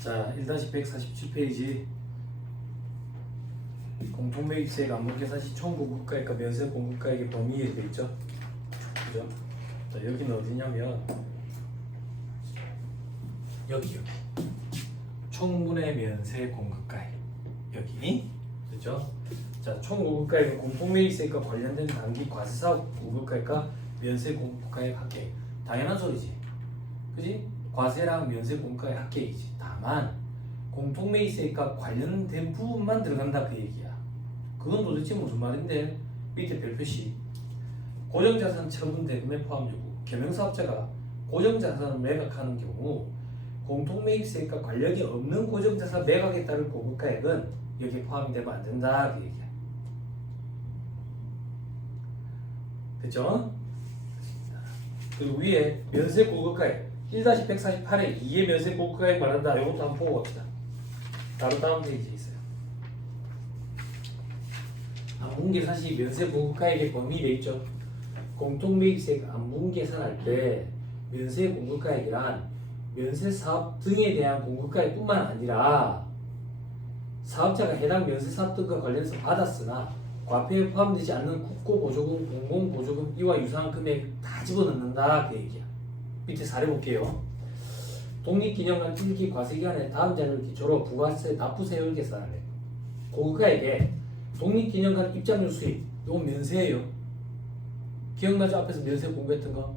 자, 1-147페이지 공통매입세액 안분계산시 총공급가액과 면세공급가액의 범위에 되어 있죠. 그죠? 자, 여기는 어디냐면 여기 총분의 면세공급가액 여기 그죠? 자, 총공급가액은 공통매입세액과 관련된 단기 과세사업 공급가액과 면세공급가액 합계. 당연한 소리지, 그지? 과세랑 면세공급가액 합계이지. 다만 공통매입세액과 관련된 부분만 들어간다 그 얘기야. 그건 도대체 무슨 말인데? 밑에 별표시 고정자산 처분 대금의 포함 요구. 겸용사업자가 고정자산을 매각하는 경우 공통매입세액과 관련이 없는 고정자산 매각에 따른 공급가액은 여기에 포함이 되면 안 된다 그 얘기야. 됐죠? 그리고 위에 면세공급가액 1-148에 2의 면세공급가액 말한다. 이것도 한번 보고 갑시다. 다음 페이지에 있어요. 안분계산시 면세공급가액의 범위에 있죠. 공통매입세액 안분계산할 때 면세공급가액이란 면세사업 등에 대한 공급가액뿐만 아니라 사업자가 해당 면세사업 등과 관련해서 받았으나 과표에 포함되지 않는 국고보조금, 공공보조금 이와 유사한 금액 다 집어넣는다 그 얘기야. 밑에 사례 볼게요. 독립기념관 1기 과세기간에 다음 자료를 기초로 부가세 납부세율 계산하래. 공급가액에 독립기념관 입장료 수입 이건 면세예요. 기억나죠? 앞에서 면세 공부했던 거.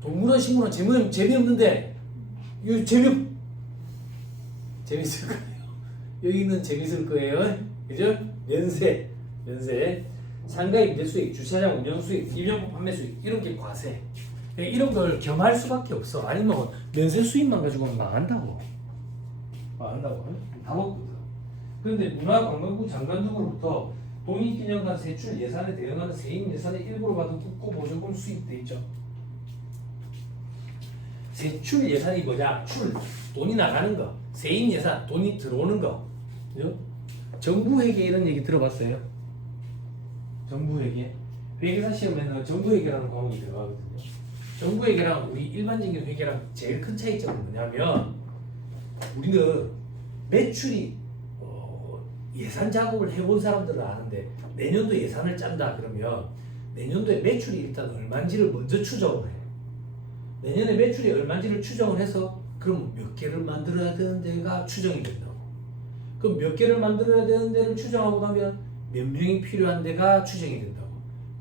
동물원 식물원 재미없는데 이거 재밌을 거예요. 여기는 재밌을 거예요. 그죠? 면세 상가 임대 수익, 주차장 운영 수익, 일용품 판매 수익 이런 게 과세. 이런 걸 겸할 수밖에 없어. 아니면 면세 수입만 가지고는 망한다고. 다 먹거든. 그런데 문화관광부 장관 등으로부터 독립기념관 세출 예산에 대응하는 세임 예산의 일부로 받은 국고보조금 수입돼 있죠. 세출 예산이 뭐냐? 돈이 나가는 거. 세임 예산, 돈이 들어오는 거. 그죠? 정부회계 이런 얘기 들어봤어요? 정부회계. 회계사 시험에는 정부회계라는 과목이 들어가거든요. 정부회계랑 우리 일반적인 회계랑 제일 큰 차이점은 뭐냐면 우리는 매출이 예산 작업을 해본 사람들은 아는데 내년도 예산을 짠다 그러면 내년도에 매출이 일단 얼마인지를 먼저 추정을 해. 내년에 매출이 얼마인지를 추정을 해서 그럼 몇 개를 만들어야 되는 데가 추정이 된다고. 그럼 몇 개를 만들어야 되는 데를 추정하고 나면 몇 명이 필요한 데가 추정이 된다고.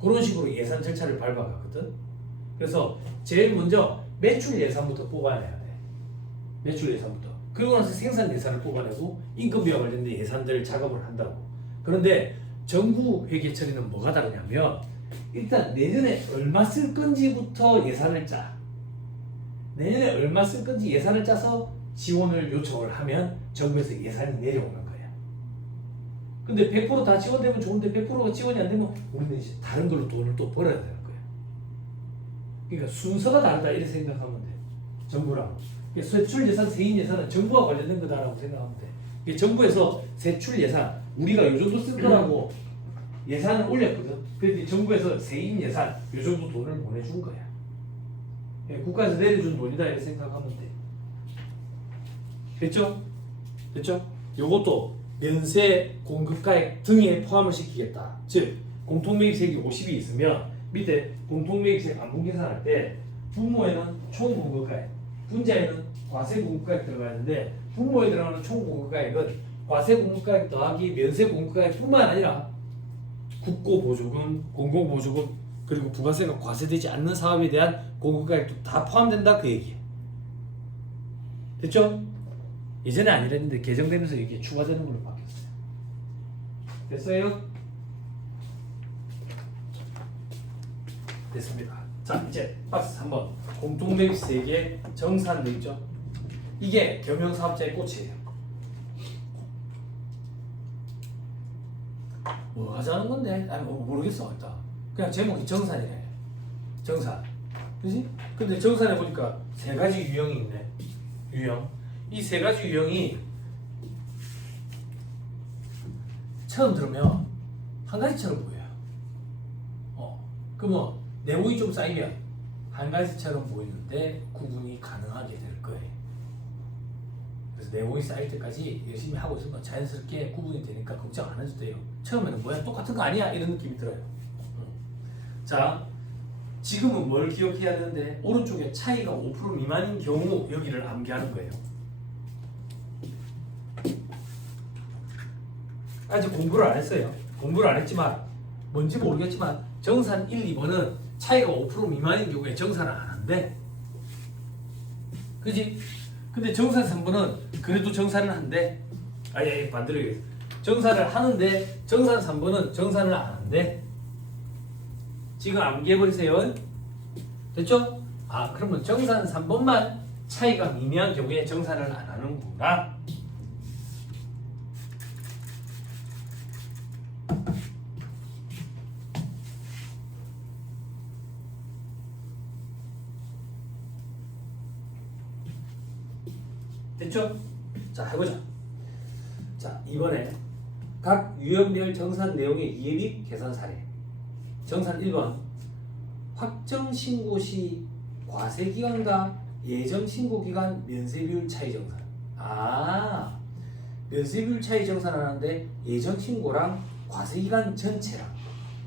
그런 식으로 예산 절차를 밟아가거든. 그래서 제일 먼저 매출 예산부터 뽑아내야 돼. 매출 예산부터. 그리고 나서 생산 예산을 뽑아내고 인건비와 관련된 예산들 작업을 한다고. 그런데 정부 회계 처리는 뭐가 다르냐면 일단 내년에 얼마 쓸 건지부터 예산을 짜. 내년에 얼마 쓸 건지 예산을 짜서 지원을 요청을 하면 정부에서 예산이 내려오는 거야. 근데 100% 다 지원되면 좋은데 100%가 지원이 안 되면 우리는 이제 다른 걸로 돈을 또 벌어야 되는 거야. 그러니까 순서가 다르다 이렇게 생각하면 돼. 정부랑. 세출 예산, 세임 예산은 정부와 관련된 거다라고 생각하면 돼. 정부에서 세출 예산 우리가 요 정도 쓸 거라고 예산을 올렸거든. 그런데 정부에서 세임 예산 요 정도 돈을 보내준 거야. 국가에서 내려준 돈이다 이렇게 생각하면 돼. 됐죠? 요것도 면세 공급가액 등에 포함을 시키겠다. 즉 공통매입세액이 50이 있으면 밑에 공통매입세액 안분계산할 때 분모에는 총공급가액, 분자에는 과세공급가액 들어가야 하는데 분모에 들어가는 총공급가액은 과세공급가액 더하기 면세공급가액뿐만 아니라 국고보조금, 공공보조금 그리고 부가세가 과세되지 않는 사업에 대한 공급가액도 다 포함된다 그 얘기예요. 됐죠? 예전에 아니랬는데 개정되면서 이게 추가되는 걸로 바뀌었어요. 됐어요? 됐습니다. 자, 이제 박스 3번 공통매입세액의 정산돼 있죠? 이게 겸용사업자의 꽃이에요. 뭐 하자는 건데? 아니 모르겠어. 일단 그냥 제목이 정산이래. 정산. 그지? 근데 정산해 보니까 세 가지 유형이 있네. 유형. 이 세 가지 유형이 처음 들으면 한 가지처럼 보여요. 그러면 내용이 좀 쌓이면 한 가지처럼 보이는데 구분이 가능하게 될 거예요. 그래서 내공이 쌓일 때까지 열심히 하고 있으면 자연스럽게 구분이 되니까 걱정 안 해도 돼요. 처음에는 뭐야 똑같은 거 아니야 이런 느낌이 들어요. 자, 지금은 뭘 기억해야 되는데 오른쪽에 차이가 5% 미만인 경우 여기를 암기하는 거예요. 아직 공부를 안 했어요. 공부를 안 했지만 뭔지 모르겠지만 정산 1, 2번은 차이가 5% 미만인 경우에 정산을 안 한대. 그지? 근데 정산 3번은 그래도 정산을 한대. 아니 반대로 얘기해. 정산을 하는데 정산 3번은 정산을 안 한대. 지금 암기해버리세요. 됐죠? 아 그러면 정산 3번만 차이가 미미한 경우에 정산을 안 하는구나. 됐죠? 자 해보자. 자 이번에 각 유형별 정산 내용의 이해비 계산 사례. 정산 1번 확정신고 시 과세기간과 예정신고기간 면세비율 차이 정산. 아 면세비율 차이 정산을 하는데 예정신고랑 과세기간 전체랑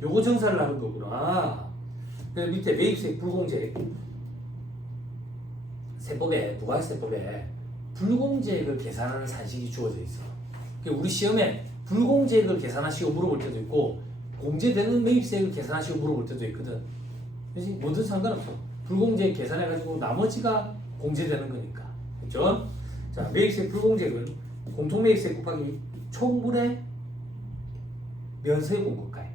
요거 정산을 하는 거구나. 그 밑에 매입세 불공제액 세법에 부가세법에 불공제액을 계산하는 산식이 주어져 있어. 우리 시험에 불공제액을 계산하시고 물어볼 때도 있고 공제되는 매입세액을 계산하시고 물어볼 때도 있거든. 그렇지? 뭐든 상관없어. 불공제액 계산해가지고 나머지가 공제되는 거니까. 그렇죠? 자, 매입세 불공제액은 공통매입세 곱하기 총분의 면세 공급가액.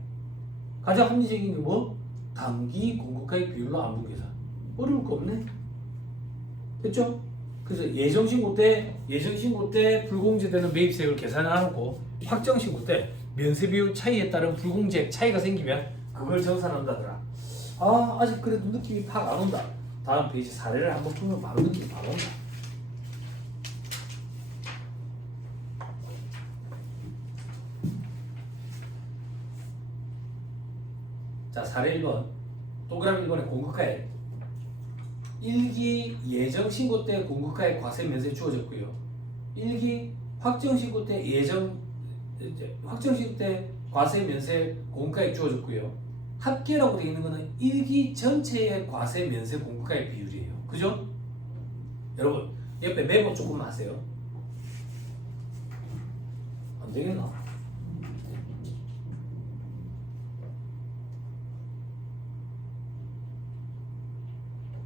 가장 합리적인 게 뭐? 당기 공급가액 비율로 안분 계산. 어려울 거 없네. 됐죠? 그래서 예정신고 때 불공제되는 매입세액을 계산하고 확정신고 때 면세비율 차이에 따른 불공제액 차이가 생기면 그걸 정산한다더라. 아 아직 그래도 느낌이 팍 안 온다. 다음 페이지 사례를 한번 보면 바로 느낌이 바로 온다. 자 사례 1번 동그라미 1번에 공급가액 1기 예정신고 때 공급가액 과세 면세 주어졌고요. 1기 확정신고 때 확정신고 때 과세 면세 공급가액 주어졌고요. 합계라고 되어 있는 거는 1기 전체의 과세 면세 공급가액 비율이에요. 그죠? 여러분 옆에 메모 조금만 하세요. 안 되겠나?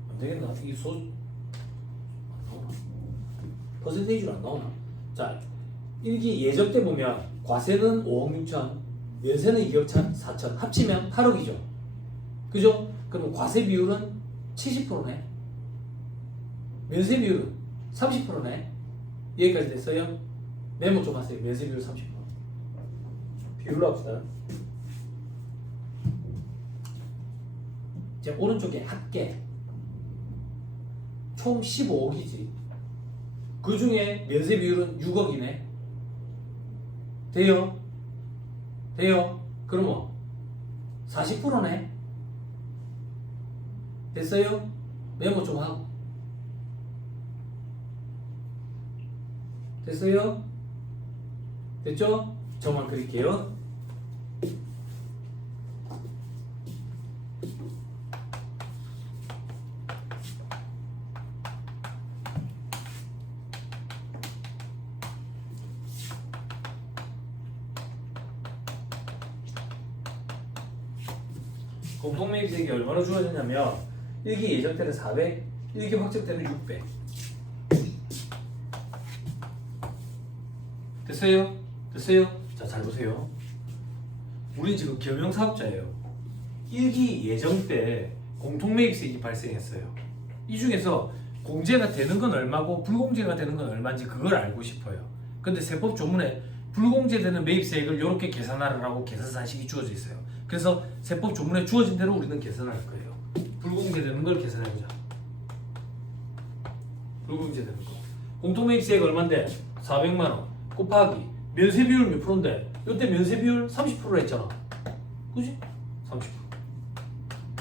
안 되겠나? 이 소 안 나오나? 퍼센테이지로 안 나오나? 자, 1기 예정 때 보면 과세는 5억 6천, 면세는 2억 4천, 합치면 8억이죠. 그죠? 그럼 과세 비율은 70%네. 면세 비율은 30%네. 여기까지 됐어요? 메모 좀 하세요. 면세 비율 30%. 비율로 합시다. 이제 오른쪽에 합계. 총 15억이지. 그 중에 면세 비율은 6억이네. 돼요? 그러면 40%네. 됐어요? 메모 좀 하고. 됐어요? 됐죠? 저만 그릴게요. 공통매입세액이 얼마나 주어졌냐면 1기 예정 때는 400, 1기 확정 때는 600. 됐어요? 자, 잘 보세요. 우린 지금 겸용사업자예요. 1기 예정 때 공통매입세액이 발생했어요. 이 중에서 공제가 되는 건 얼마고 불공제가 되는 건 얼마인지 그걸 알고 싶어요. 근데 세법 조문에 불공제되는 매입세액을 이렇게 계산하라고 계산산식이 주어져 있어요. 그래서 세법 조문에 주어진 대로 우리는 계산할 거예요. 불공제되는 걸 계산해보자. 불공제되는 거. 공통매입세액 얼마인데? 400만원 곱하기 면세비율 몇 프로인데? 이때 면세비율 30%라 했잖아. 그지? 30%.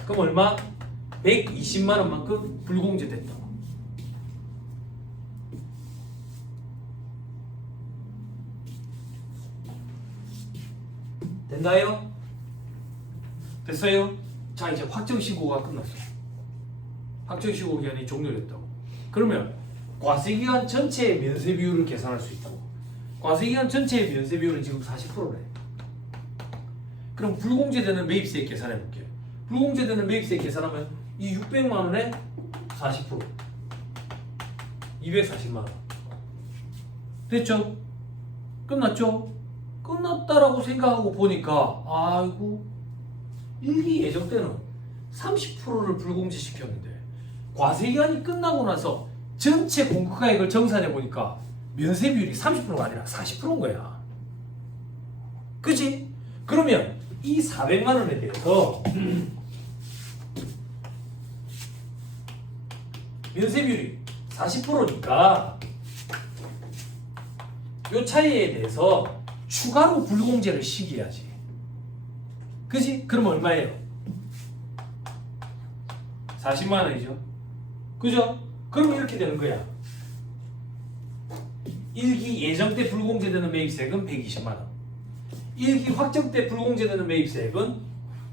그럼 얼마? 120만원만큼 불공제됐다. 됐나요? 됐어요? 자, 이제 확정시효가 끝났어. 확정시효 기간이 종료됐다고. 그러면 과세기간 전체의 면세 비율을 계산할 수 있다고. 과세기간 전체의 면세 비율은 지금 40%래. 그럼 불공제되는 매입세 계산해 볼게요. 불공제되는 매입세 계산하면 이 600만 원에 40% 240만 원. 됐죠? 끝났죠? 끝났다라고 생각하고 보니까 아이고 일기 예정 때는 30%를 불공제 시켰는데 과세기간이 끝나고 나서 전체 공급가액을 정산해 보니까 면세 비율이 30%가 아니라 40%인 거야. 그치? 그러면 이 400만 원에 대해서 면세 비율이 40%니까 이 차이에 대해서 추가로 불공제를 시켜야지. 그치? 그럼 얼마예요? 40만 원이죠. 그죠? 그럼 이렇게 되는 거야. 일기 예정 때 불공제되는 매입세액은 120만 원. 일기 확정 때 불공제되는 매입세액은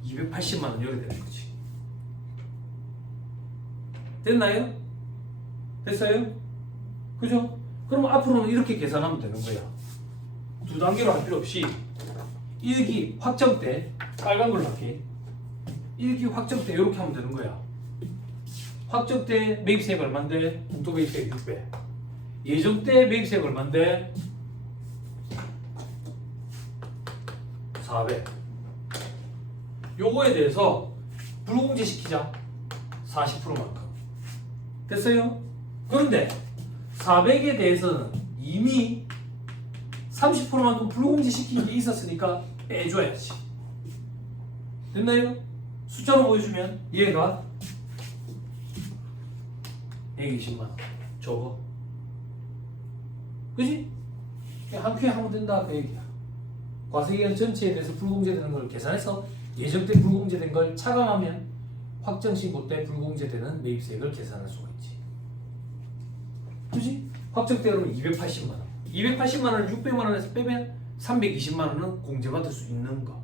280만 원 이렇게 되는 거지. 됐나요? 됐어요? 그죠? 그럼 앞으로는 이렇게 계산하면 되는 거야. 두 단계로 할 필요 없이 일기 확정 때 빨간 걸로 할게. 일기 확정 때 이렇게 하면 되는 거야. 확정 때 매입세액 얼마인데? 공도 매입세액 6배. 예정 때 매입세액 얼마인데? 400. 요거에 대해서 불공제 시키자. 40%만큼. 됐어요? 그런데 400에 대해서는 이미 30%만큼 불공제 시킨 게 있었으니까 빼줘야지. 됐나요? 숫자로 보여주면 얘가 120만 원. 저거. 그지? 한 큐에 하면 된다 그 얘기야. 과세기간 전체에 대해서 불공제되는 걸 계산해서 예정 때 불공제된 걸 차감하면 확정신고 때 불공제되는 매입세액을 계산할 수가 있지. 그지? 확정 때 그러면 280만 원. 280만 원을 600만 원에서 빼면 320만 원은 공제받을 수 있는 거.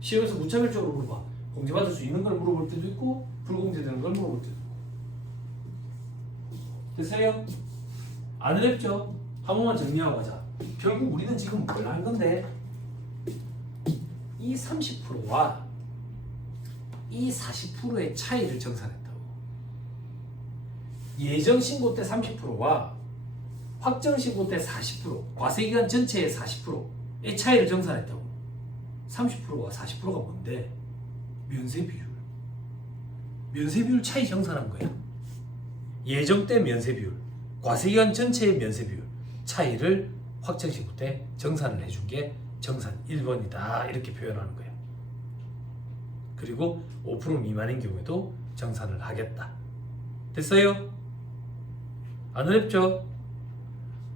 시험에서 무차별적으로 물어봐. 공제받을 수 있는 걸 물어볼 때도 있고 불공제되는 걸 물어볼 때도 있고. 됐어요? 안 어렵죠? 한 번만 정리하고 가자. 결국 우리는 지금 뭘 한 건데 이 30%와 이 40%의 차이를 정산했다고. 예정 신고 때 30%와 확정 신고 때 40%, 과세기간 전체의 40%의 차이를 정산했다고. 30%와 40%가 뭔데? 면세 비율. 면세 비율 차이 정산한 거야. 예정 때 면세 비율, 과세기간 전체의 면세 비율 차이를 확정 신고 때 정산을 해준 게 정산 1번이다 이렇게 표현하는 거예요. 그리고 5% 미만인 경우에도 정산을 하겠다. 됐어요? 안 어렵죠?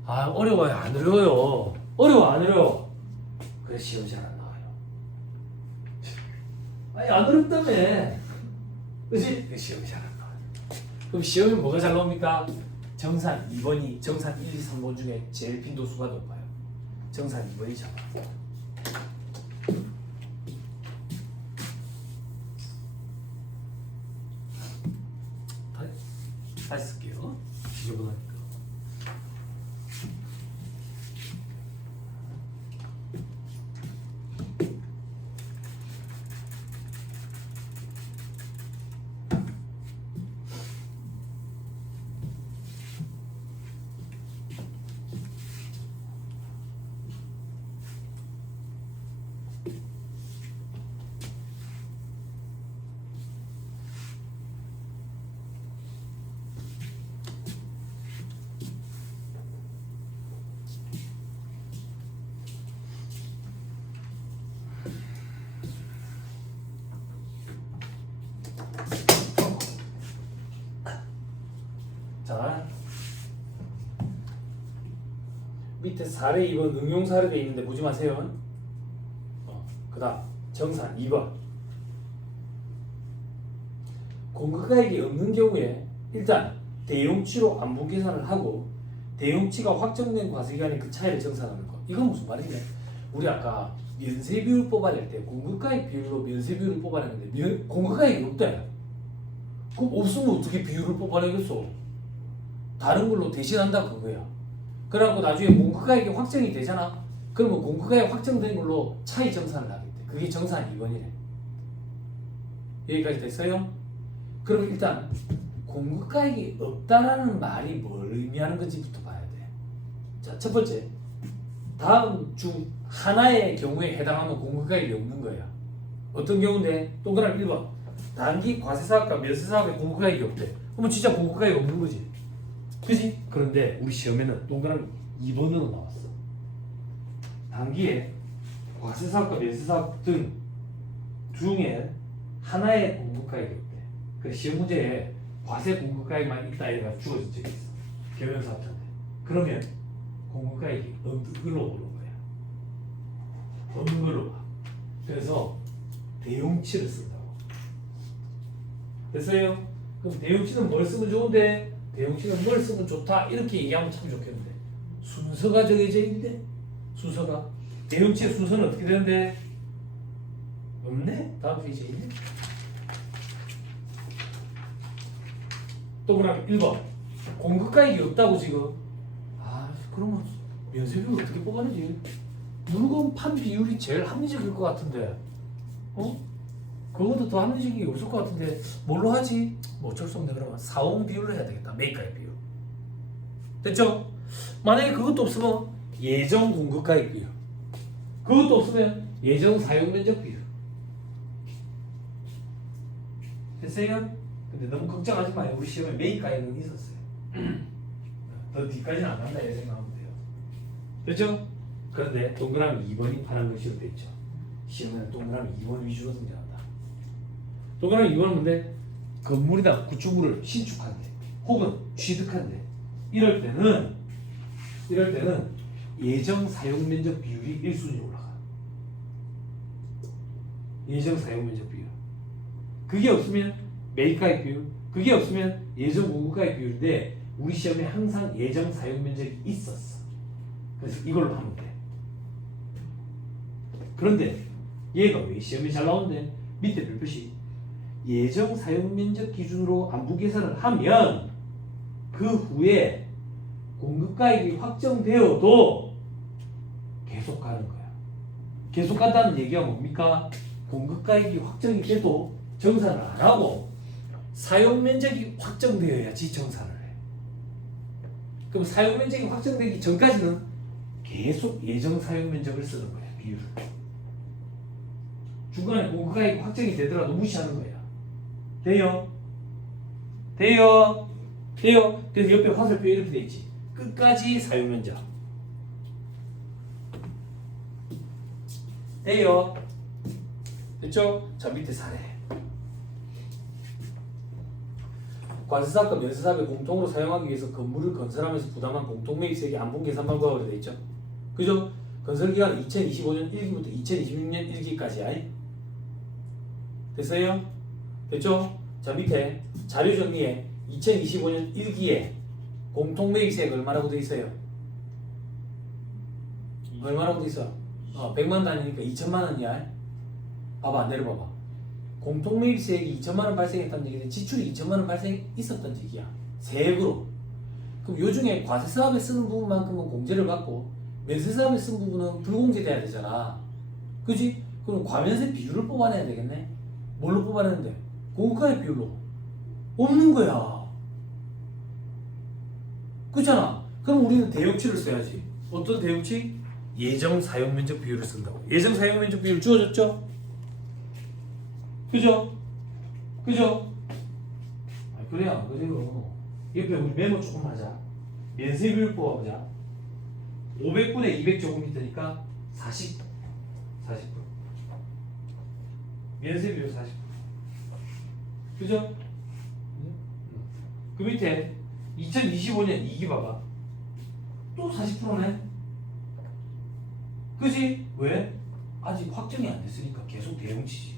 아 어려워요? 안 어려워요? 어려워 안 어려워? 그래 시험 잘 안 나와요. 아니 안 어렵다며. 그치? 시험이 잘 안 나와요. 그럼 시험에 뭐가 잘 나옵니까? 정산 2번이 정산 1, 2, 3번 중에 제일 빈도수가 높아요. 정산 2번이 잡아. 다시 쓸게요. 지저분하니까. 자, 밑에 사례 2번 응용 사례돼 있는데 보지 마세요. 그 다음 정산 2번 공급가액이 없는 경우에 일단 대용치로 안분 계산을 하고 대용치가 확정된 과세기간에 그 차이를 정산하는 거. 이건 무슨 말이냐? 우리 아까 면세 비율 뽑아낼 때 공급가액 비율로 면세 비율을 뽑아내는데 공급가액이 없대. 그럼 없으면 어떻게 비율을 뽑아내겠어? 다른 걸로 대신한다 그거야. 그래갖고 나중에 공급가액이 확정이 되잖아. 그러면 공급가액 확정된 걸로 차이 정산을 하겠대. 그게 정산 2번이래. 여기까지 됐어요? 그럼 일단 공급가액이 없다라는 말이 뭘 의미하는 건지부터 봐야 돼. 자, 첫 번째, 다음 중 하나의 경우에 해당하는 공급가액이 없는 거야. 어떤 경우인데? 동그라미 1번. 단기 과세사업과 면세사업에 공급가액이 없대. 그러면 진짜 공급가액이 없는 거지. 그지? 그런데 우리 시험에는 동그라미 2번으로 나왔어. 단기에 과세사업과 면세사업 등 중에 하나의 공급가액이 없대. 그래서 시험 문제에 과세 공급가액만 있다 이래가 주어진 적이 있어. 경영사업자인데. 그러면 공급가액이 없는 걸로 보는 거야. 없는 걸로 봐. 그래서 대용치를 쓴다고. 됐어요? 그럼 대용치는 뭘 쓰면 좋은데? 대용치는 뭘 쓰면 좋다 이렇게 얘기하면 참 좋겠는데 순서가 정해져 있는데 순서가 대용치의 순서는 어떻게 되는데? 없네? 다음 페이지에 있네? 동그라미 1번 공급가액이 없다고 지금. 그러면 면세비율 어떻게 뽑아내지? 물건 판 비율이 제일 합리적일 것 같은데 그거보다 더 합리적인 게 없을 것 같은데 뭘로 하지? 뭐 어쩔 수 없네. 그러면 사용 비율로 해야 되겠다. 매입가액 비율. 됐죠? 만약에 그것도 없으면 예정 공급가액 비율. 그것도 없으면 예정 사용 면적 비율. 됐어요? 근데 너무 걱정하지 마요. 우리 시험에 매입가액은 있었어요. 더 뒤까지는 안 간다 이렇게 생각하면 돼요. 됐죠? 그런데 동그라미 2번이 파란 글씨로 돼 있죠. 시험에는 동그라미 2번 위주로 등장한다. 동그라미 2번은 뭔데? 건물이나 구축물을 신축한대 혹은 취득한대. 이럴 때는 예정 사용 면적 비율이 1순위로 올라가. 예정 사용 면적 비율. 그게 없으면 매입가액 비율. 그게 없으면 예정 공급가액 비율인데 우리 시험에 항상 예정 사용 면적이 있었어. 그래서 이걸로 하면 돼. 그런데 얘가 왜 시험에 잘 나오는데 밑에 별표시 예정 사용 면적 기준으로 안부 계산을 하면 그 후에 공급가액이 확정되어도 계속 가는 거야. 계속 간다는 얘기가 뭡니까? 공급가액이 확정이 돼도 정산을 안 하고 사용 면적이 확정되어야지 정산을 해. 그럼 사용 면적이 확정되기 전까지는 계속 예정 사용 면적을 쓰는 거야. 비율을. 중간에 공급가액이 확정이 되더라도 무시하는 거야. 돼요? 돼요? 돼요? 그래서 옆에 화살표 이렇게 돼 있지. 끝까지 사용 면적. 돼요? 됐죠? 자, 밑에 사례. 관세사업과 면세사업을 공통으로 사용하기 위해서 건물을 건설하면서 부담한 공통매입세액의 안분 계산만 구하기로 돼 있죠. 그죠? 건설기간은 2025년 1기부터 2026년 1기까지야. 됐어요? 됐죠? 자, 밑에 자료 정리에 2025년 1기에 공통매입세액 얼마라고 돼 있어요? 얼마라고 돼 있어? 100만 단위니까 2천만 원이야. 봐봐, 내려봐봐. 공통매입세액이 2천만 원 발생했다는 얘기는 지출이 2천만 원 발생했었던 얘기야. 세액으로. 그럼 요 중에 과세사업에 쓰는 부분만큼은 공제를 받고 면세사업에 쓰는 부분은 불공제돼야 되잖아. 그지? 그럼 과면세 비율을 뽑아내야 되겠네. 뭘로 뽑아내는데? 공급가액 비율로. 없는 거야. 그렇잖아. 그럼 우리는 대용치를 써야지. 어떤 대용치? 예정 사용 면적 비율을 쓴다고. 예정 사용 면적 비율 주어졌죠? 그죠? 그죠? 그래야 그래요. 옆에 우리 메모 조금 하자. 면세 비율 뽑아보자. 500분의 200 조금 있으니까 40. 면세 비율 40. 그죠? 그 밑에 2025년 2기 봐봐. 또 40%네. 그지? 왜? 아직 확정이 안 됐으니까 계속 대용치지.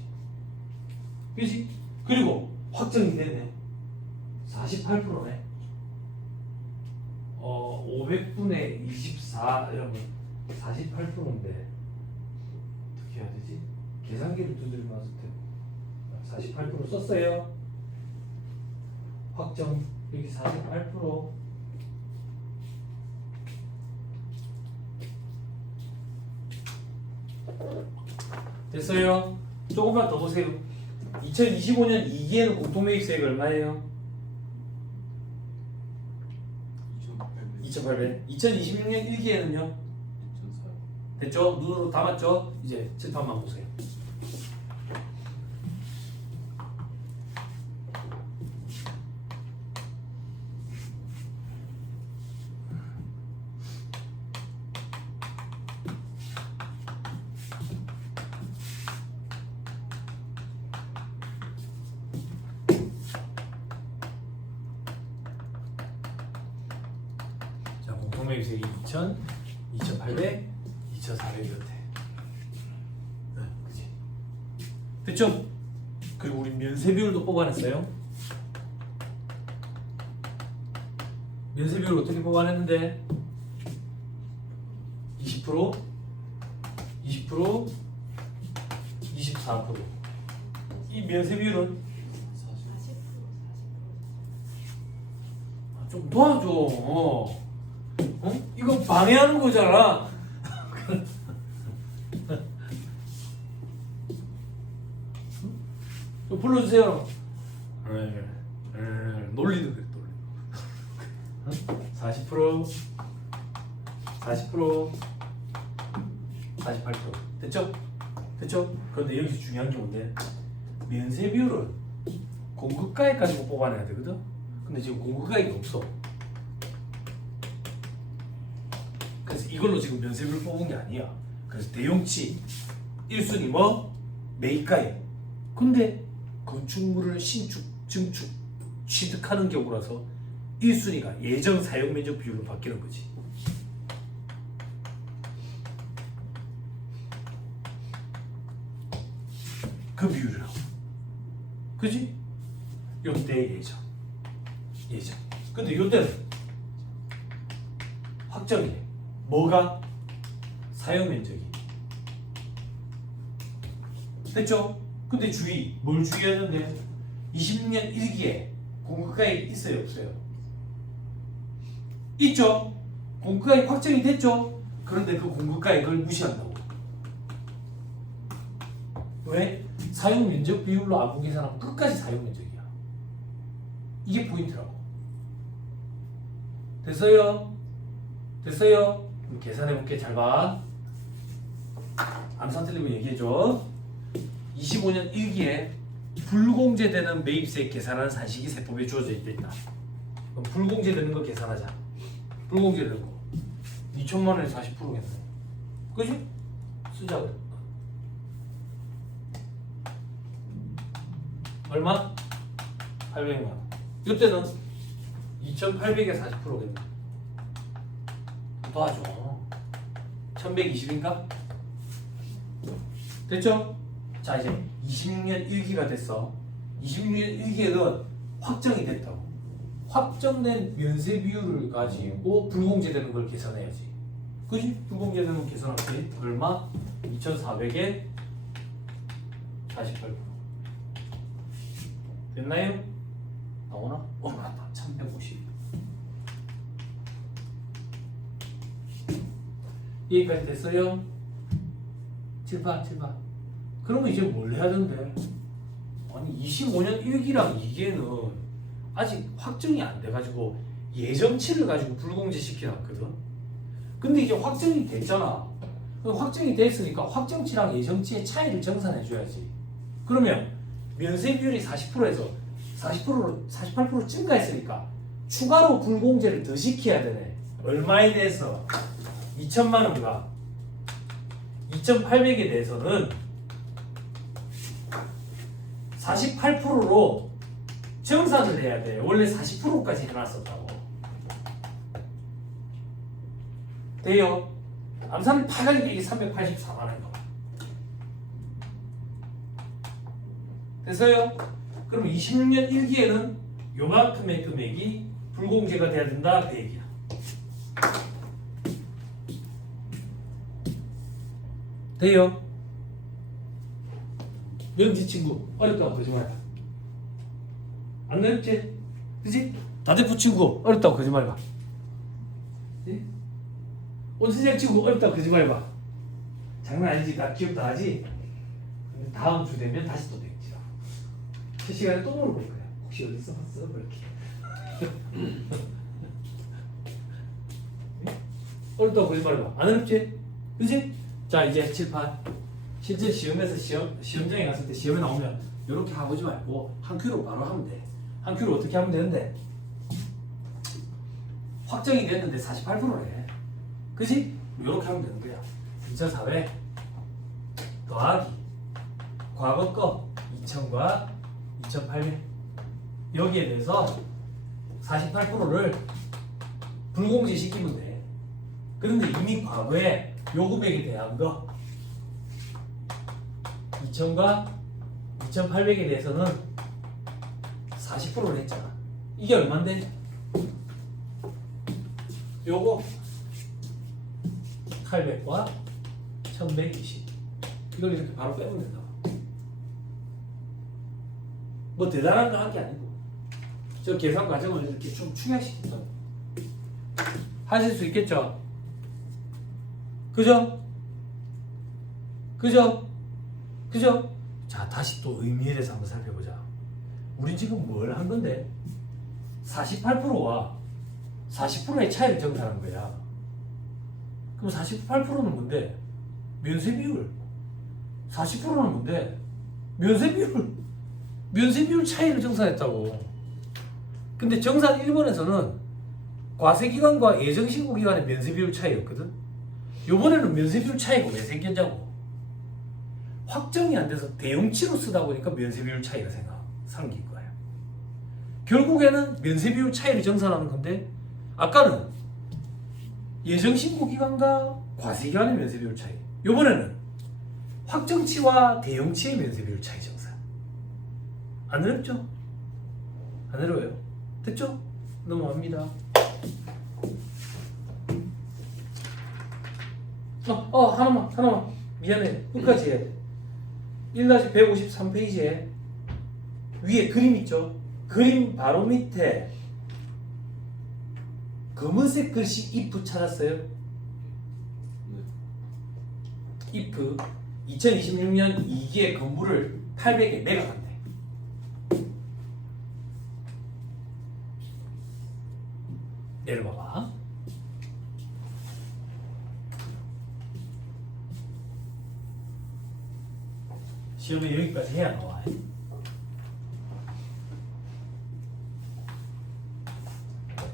그지? 그리고 확정이 됐네. 48%네. 500분의 24 이러면 48%인데 어떻게 해야 되지? 계산기를 두드리고 나서 48% 썼어요. 확정 여기 48% 됐어요. 조금만 더 보세요. 2025년 2기에는 공통매입세액 얼마예요? 2,800. 2026년 1기에는요? 2,400. 됐죠? 눈으로 담았죠? 이제 칠판만 보세요. 자, 공통매입세액이 2,000, 2,800, 2,400이었대. 그치? 됐죠? 그리고 우리 면세 비율도 뽑아냈어요. 면세 비율 어떻게 뽑아냈는데? 20%, 20%, 24%. 이 면세 비율은 40%. 좀 도와줘. 이거 방해하는 거잖아. 좀 불러주세요. 놀리는 그래, 놀리는. 40%, 40%, 48%. 됐죠? 됐죠? 그런데 여기서 중요한 게 뭔데? 면세 비율은 공급가액 가지고 뽑아내야 되거든? 근데 지금 공급가액이 없어. 그래서 이걸로 지금 면세 비율 뽑은 게 아니야. 그래서 대용치 1순위 뭐? 매입가액. 근데 건축물을 신축, 증축, 취득하는 경우라서 1순위가 예정 사용 면적 비율로 바뀌는 거지. 그 비율이라고. 그지? 요때 예정. 예정. 근데 요때는 확정이래. 뭐가? 사용 면적이. 됐죠? 근데 주의. 뭘 주의하는데? 26년 1기에 공급가액 있어요, 없어요? 있죠? 공급가액 확정이 됐죠? 그런데 그 공급가액을 무시한다고. 왜? 사용 면적 비율로 안부 계산하면 끝까지 사용 면적이야. 이게 포인트라고. 됐어요? 됐어요? 그럼 계산해볼게. 잘 봐. 암산 틀리면 얘기해줘. 25년 1기에 불공제되는 매입세액 계산하는 산식이 세법에 주어져 있다. 그럼 불공제되는 거 계산하자. 불공제되는 거 2천만 원에 40%겠네. 그지? 쓰자. 얼마? 800만 원. 이때는 2,800에 40%겠네. 도와줘. 1120인가? 됐죠? 자, 이제 26년 1기가 됐어. 26년 1기에는 확정이 됐다고. 확정된 면세 비율을 가지고 불공제되는 걸 계산해야지. 그지? 불공제되는 걸 계산할게. 얼마? 2,400에 48%. 됐나요? 나오나? 맞다. 1,150. 여기까지 됐어요? 칠판. 그러면 이제 뭘 해야 된대? 아니 25년 1기랑 2기에는 아직 확정이 안 돼가지고 예정치를 가지고 불공제 시켜놨거든. 근데 이제 확정이 됐잖아. 확정이 됐으니까 확정치랑 예정치의 차이를 정산해줘야지. 그러면 면세 비율이 40%에서 40%로 48% 증가했으니까 추가로 불공제를 더 시켜야 되네. 얼마에 대해서? 2천만 원과 2,800에 대해서는 48%로 정산을 해야 돼. 원래 40%까지 해놨었다고. 돼요? 암산을 파가니까 이게 384만 원이고. 됐어요? 그럼 26년 1기에는 요만큼의 금액이 불공제가 돼야 된다. 그 얘기야. 돼요? 명지 친구 어렵다고 거짓말해봐. 안 어렵지? 그지? 다대포 친구 어렵다고 거짓말해봐. 예? 온선생 친구 어렵다고 거짓말해봐. 장난 아니지? 나 기억도 하지? 근데 다음 주 되면 다시 또 되겠지라. 실시간에 또 물어볼 거야. 혹시 어디서 봤어? 그렇게. 어렵다고 거짓말해봐. 안 어렵지? 그지? 자 이제 칠판. 실제 시험에서 시험장에 갔을 때 시험에 나오면 이렇게 하지 말고 한 큐로 바로 하면 돼. 한 큐로 어떻게 하면 되는데? 확정이 됐는데 48%래. 그지? 이렇게 하면 되는 거야. 2차 사회 더하기 과거 거 2000과 2800 여기에 대해서 48%를 불공지 시키면 돼. 그런데 이미 과거에 요 금액에 대한 거 2000과 2800에 대해서는 40%를 했잖아. 이게 얼만데? 요거 800과 1120 이걸 이렇게 바로 빼면 된다. 뭐 대단한 거 한 게 아니고 저 계산 과정을 이렇게 좀 충약시켰다. 하실 수 있겠죠? 그죠? 그죠? 그죠? 자 다시 또 의미에 대해서 한번 살펴보자. 우리 지금 뭘 한 건데 48%와 40%의 차이를 정산한 거야. 그럼 48%는 뭔데? 면세 비율. 40%는 뭔데? 면세 비율. 면세 비율 차이를 정산했다고. 근데 정산 1번에서는 과세 기간과 예정 신고 기간의 면세 비율 차이였거든. 요번에는 면세 비율 차이가 왜 생겼냐고. 확정이 안 돼서 대용치로 쓰다 보니까 면세 비율 차이가 생긴 거예요. 결국에는 면세 비율 차이를 정산하는 건데 아까는 예정 신고 기간과 과세 기간의 면세 비율 차이. 요번에는 확정치와 대용치의 면세 비율 차이 정산. 안 어렵죠? 안 어려워요. 됐죠? 넘어갑니다. 하나만. 미안해. 끝까지 해야 돼. 1-153페이지에 위에 그림 있죠? 그림 바로 밑에 검은색 글씨 if 찾았어요? if 2026년 2기의 건물을 800에 매각한대. 내려봐봐. 시험에 여기까지 해야 나와.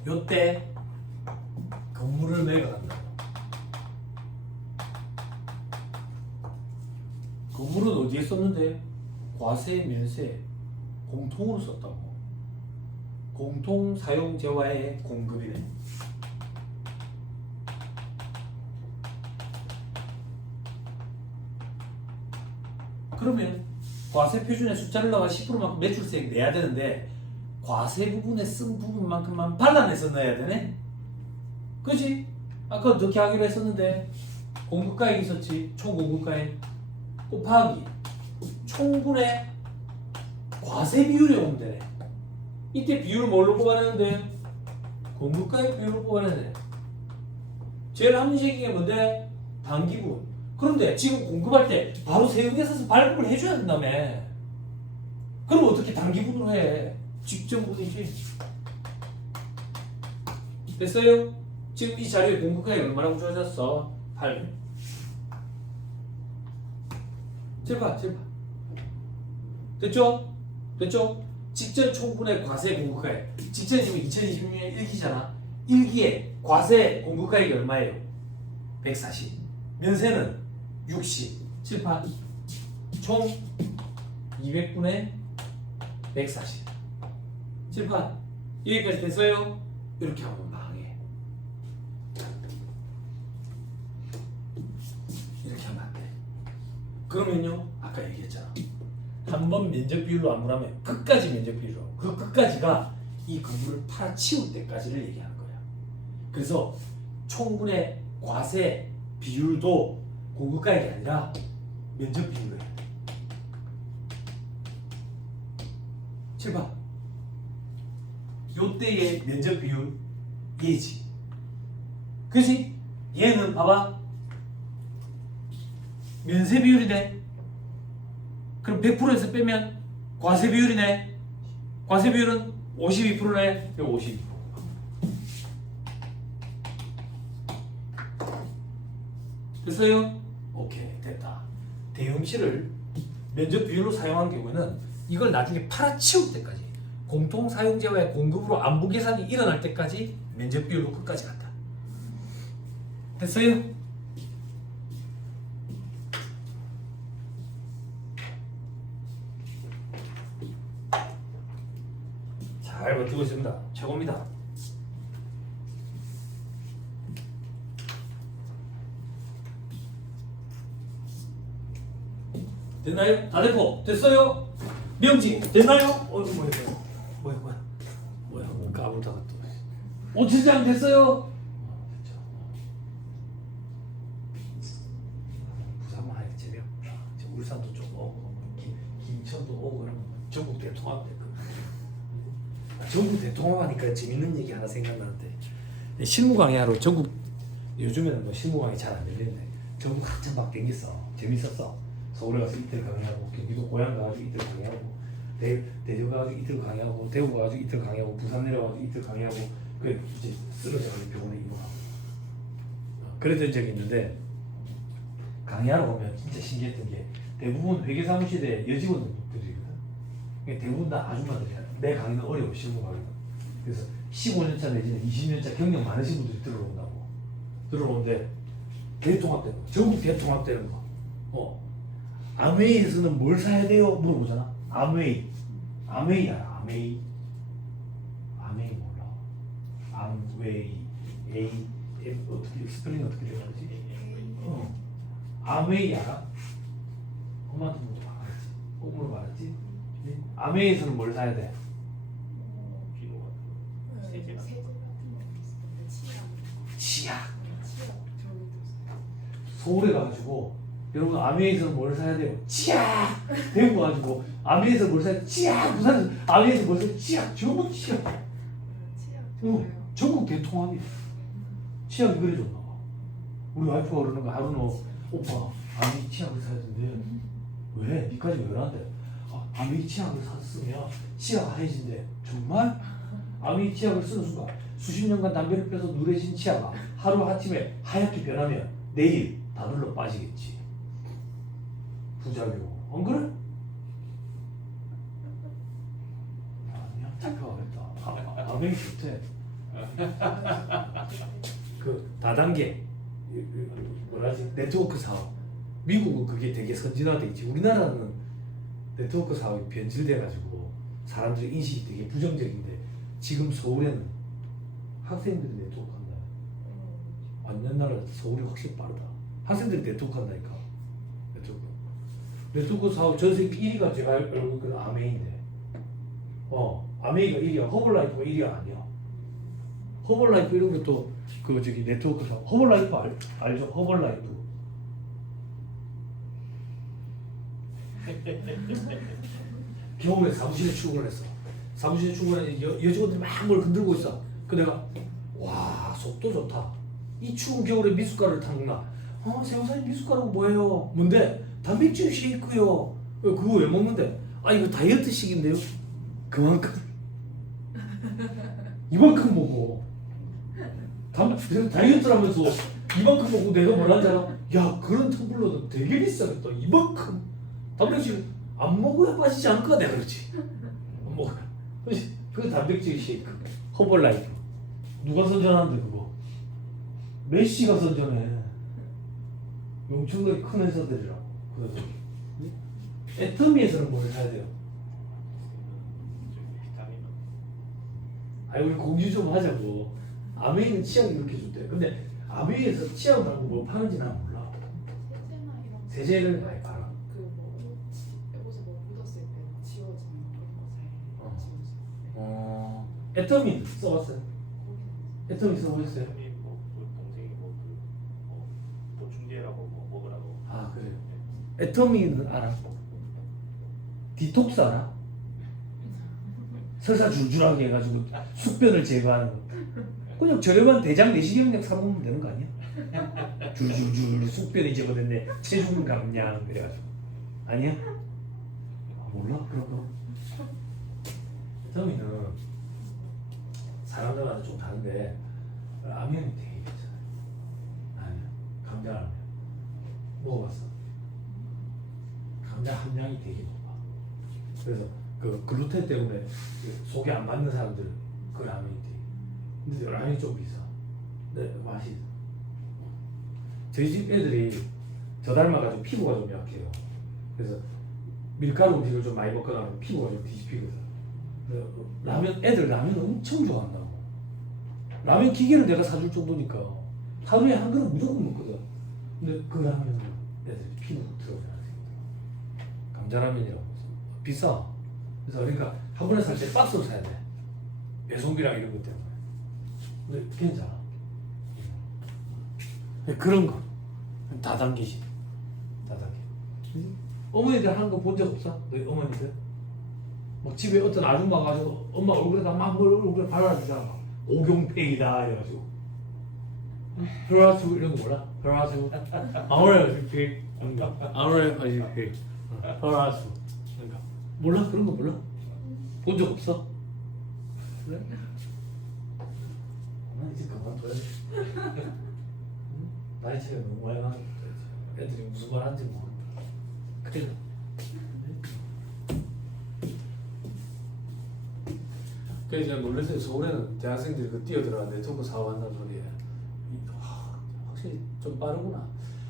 요때 건물을 매각한다. 건물은 어디에 썼는데? 과세, 면세 공통으로 썼다고. 공통 사용 재화의 공급이네. 그러면 과세 표준의 숫자를 넣어 10%만큼 매출세액 내야 되는데 과세 부분에 쓴 부분만큼만 발라내서 넣어야 되네? 그지? 아까 어떻게 하기로 했었는데 공급가액 있었지. 총 공급가액 곱하기 총분의 과세 비율이 오면 되네. 이때 비율을 뭘로 뽑아내는데? 공급가액 비율로 뽑아내네. 제일 합리적인 게 뭔데? 단기분. 그런데 지금 공급할 때 바로 세운에 서서 발급을 해줘야 된다며. 그럼 어떻게 단기분으로 해? 직전분이지. 됐어요? 지금 이 자리에 공급가액이 얼마라고 주어졌어? 8. 제발. 됐죠? 직전 총분의 과세 공급가액. 직전이 지금 2026년 1기잖아. 1기에 과세 공급가액이 얼마예요? 140. 면세는 60. 7판. 총 200분의 140. 7판. 여기까지 됐어요? 이렇게 하면 망해. 이렇게 하면 안 돼. 그러면요, 아까 얘기했잖아. 한 번 면적 비율로 안 물으면 끝까지 면적 비율로. 그 끝까지가 이 건물을 팔아치울 때까지를 얘기하는 거야. 그래서 총분의 과세 비율도 공급가액이 아니라 면적 비율로 해. 7봐. 요때의 면적 비율 얘지. 그치? 얘는 봐봐. 면세 비율이네. 그럼 100%에서 빼면 과세 비율이네. 과세 비율은 52%네. 이거 52%. 됐어요? 오케이, 됐다. 대용실을 면적 비율로 사용한 경우에는 이걸 나중에 팔아치울 때까지 공통 사용자와의 공급으로 안부 계산이 일어날 때까지 면적 비율로 끝까지 간다. 됐어요? 잘 버티고 있습니다. 최고입니다. 됐나요? 다 됐고 됐어요? 명지 됐나요? 뭐야 까불다가 또 오칠장 됐어요? 됐죠. 부산만 해야지 돼요. 울산도 좀 오고 김천도 오고 그러면 전국 대통합 될 거예요. 전국 대통합하니까 재밌는 얘기 하나 생각나는데 실무 강의하러 전국 요즘에는 뭐 실무 강의 잘 안 열리는데 전국 한참 막 댕겼어. 재밌었어. 서울에 가서 이틀 강의하고 경기도 고향 가가지고 이틀 강의하고 대전 가가지고 이틀 강의하고 대구 가가지고 이틀 강의하고 부산 내려가지고 이틀 강의하고 그 이제 쓰러져가지고 병원에 입원하고 그랬던 적이 있는데 강의하러 보면 진짜 신기했던 게 대부분 회계사무실에 여직원들이거든. 대부분 다 아줌마들이야. 내 강의는 어려워 실무 강의는. 그래서 15년차 내지는 20년차 경력 많으신 분들이 들어오는데 대통합되는 거, 전국 대통합되는 거. 아메이에서는 뭘 사야 돼요? 물어보잖아. 아메이 알아? 아메이 몰라. 암웨이 어떻게 스펠링 어떻게 되는 거지? 아메이 알아? 엄마한테 물어봤지. 꼭 물어봤지? 아메이에서는 뭘 사야 돼? 비료 같은 세제 같은 치약. 서울에 가가지고 여러분 아메이에서는 뭘 사야 돼요? 치약! 대구 가지고 아메이에서 뭘 사야 돼? 치약! 부산에서 아메이에서 뭘 사야 돼? 치약! 전국 치약! 전국 대통합이야. 치약이 그래 줬나 봐. 우리 와이프가 그러는 거 하루는 오빠 아메이 치약을 사야 된대. 왜? 니까지 왜 그러는데? 아메이 치약을 샀으면 치아가 하얘진대. 정말? 아메이 치약을 쓰는 순간 수십 년간 담배를 펴서 누래진 치아가 하루 아침에 하얗게 변하면 내일 다둘러 빠지겠지. 부작용. 안 그래? 아니야, 잡혀가겠다. 아메이 좋대. 그 다단계 뭐라지 네트워크 사업. 미국은 그게 되게 선진화돼 있지. 우리나라는 네트워크 사업이 변질돼가지고 사람들의 인식이 되게 부정적인데 지금 서울에는 학생들이 네트워크 한다. 완전 나라 서울이 확실히 빠르다. 학생들이 네트워크 한다니까. 네트워크 사업 전 세계 1위가 제가 알고 있는 아메이인데 아메이가 1위야. 허벌라이프가 1위가 아니야. 허벌라이프 이런 것도 그 저기 네트워크 사업. 허벌라이프 알죠? 허벌라이프. 겨울에 사무실에 출근했어. 사무실에 출근해 여직원들이 막 뭘 흔들고 있어. 그 내가 와 속도 좋다. 이 추운 겨울에 미숫가루를 타는구나. 세영사님 미숫가루가 뭐예요? 뭔데? 단백질 쉐이크요. 그거 왜 먹는데? 이거 다이어트식인데요. 그만큼 이만큼 먹어. 다이어트라면서 이만큼 먹고 내가 뭐라는 줄 알아? 야 그런 텀블러도 되게 비싸겠다. 이만큼 단백질 안 먹어야 빠지지 않을까? 내가 그렇지. 안 먹어. 그 단백질 쉐이크 허벌라이프 누가 선전하는데 그거? 메시가 선전해. 엄청나게 큰 회사들이라고. 그래서 애터미에서는 뭘 사야 돼요? 우리 공유 좀 하자고. 아메이는 치약이 이렇게 줬대. 근데 아메이에서 치약 말고 뭐 파는지 난 몰라. 세제를 많이 팔아. 옷에 묻었을 때 지워지는 그런 거 애터미 써봤어요? 애터미 써보셨어요? 동생이 보충제라고 먹으라고. 그래요. 애터미는 알아? 디톡스 알아? 설사 줄줄하게 해가지고 숙변을 제거하는 거. 그냥 저렴한 대장 내시경약 사 먹으면 되는 거 아니야? 줄줄줄 숙변이 제거됐네. 체중 감량 그래가지고 아니야? 아, 몰라 그런 거. 저희는 사람들마다 좀 다른데 라면이 되게 괜찮아요. 아니야 감자라면 먹어봤어. 감자 함량이 되게 높아. 그래서 그 글루텐 때문에 속이 안 맞는 사람들 그 라면이 되게. 근데 라면이 좀 비싸. 근데 맛이 있어. 저희 집 애들이 저 닮아가지고 피부가 좀 약해요. 그래서 밀가루 음식을 좀 많이 먹거나 하면 피부가 좀 뒤집히거든. 그래서 애들 라면 엄청 좋아한다고. 라면 기계를 내가 사줄 정도니까 하루에 한 그릇 무조건 먹거든. 근데 그 라면은 애들이 피부 들어오지 않습니다. 감자라면이라고 비싸. 그래서 그러니까 한 번에 살 때 박스로 사야 돼. 배송비랑 이런 것 때문에. 근데 괜찮아. 그런 거 다단계지. 다단계. 어머니들 하는 거 본 적 없어? 너희 어머니들? 막 집에 어떤 아줌마 가지고 엄마 얼굴에다 막 뭘 얼굴에 발라주잖아. 오경팩이다 이래가지고. 프라수 이런 거 몰라? 프라수. 아무래도 팩. 아무래도 팩. 프라수. 그러니까 몰라? 그런 거 몰라? 본 적 없어? 그래? 나 이제 그만둬야 돼. 나이 차이가 너무 많이 나니까 애들이 무슨 말 하는지 모르겠다. 그래. 그래서 제가 놀랐어요. 서울에는 대학생들이 그 뛰어들어가 네트워크 사업 한다는 소리에 확실히 좀 빠르구나.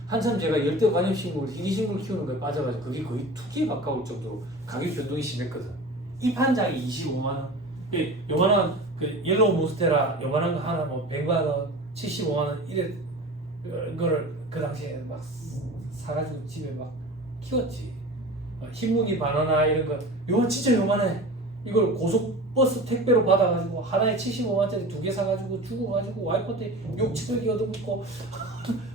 한참 제가 열대 관엽식물, 희귀식물 키우는 거에 빠져가지고 그게 거의 투기에 가까울 정도로 가격 변동이 심했거든. 잎 한 장이 25만 원. 요만한 그 옐로우 몬스테라 요만한 거 하나 뭐 100만 원, 75만 원 이래 거를 그 당시에 막 사가지고 집에 막 키웠지. 흰무늬 바나나 이런 거 요거 진짜 요만해. 이걸 고속버스 택배로 받아가지고 하나에 75만원짜리 2개 사가지고 주고가지고 와이프한테 욕 700개 얻어먹고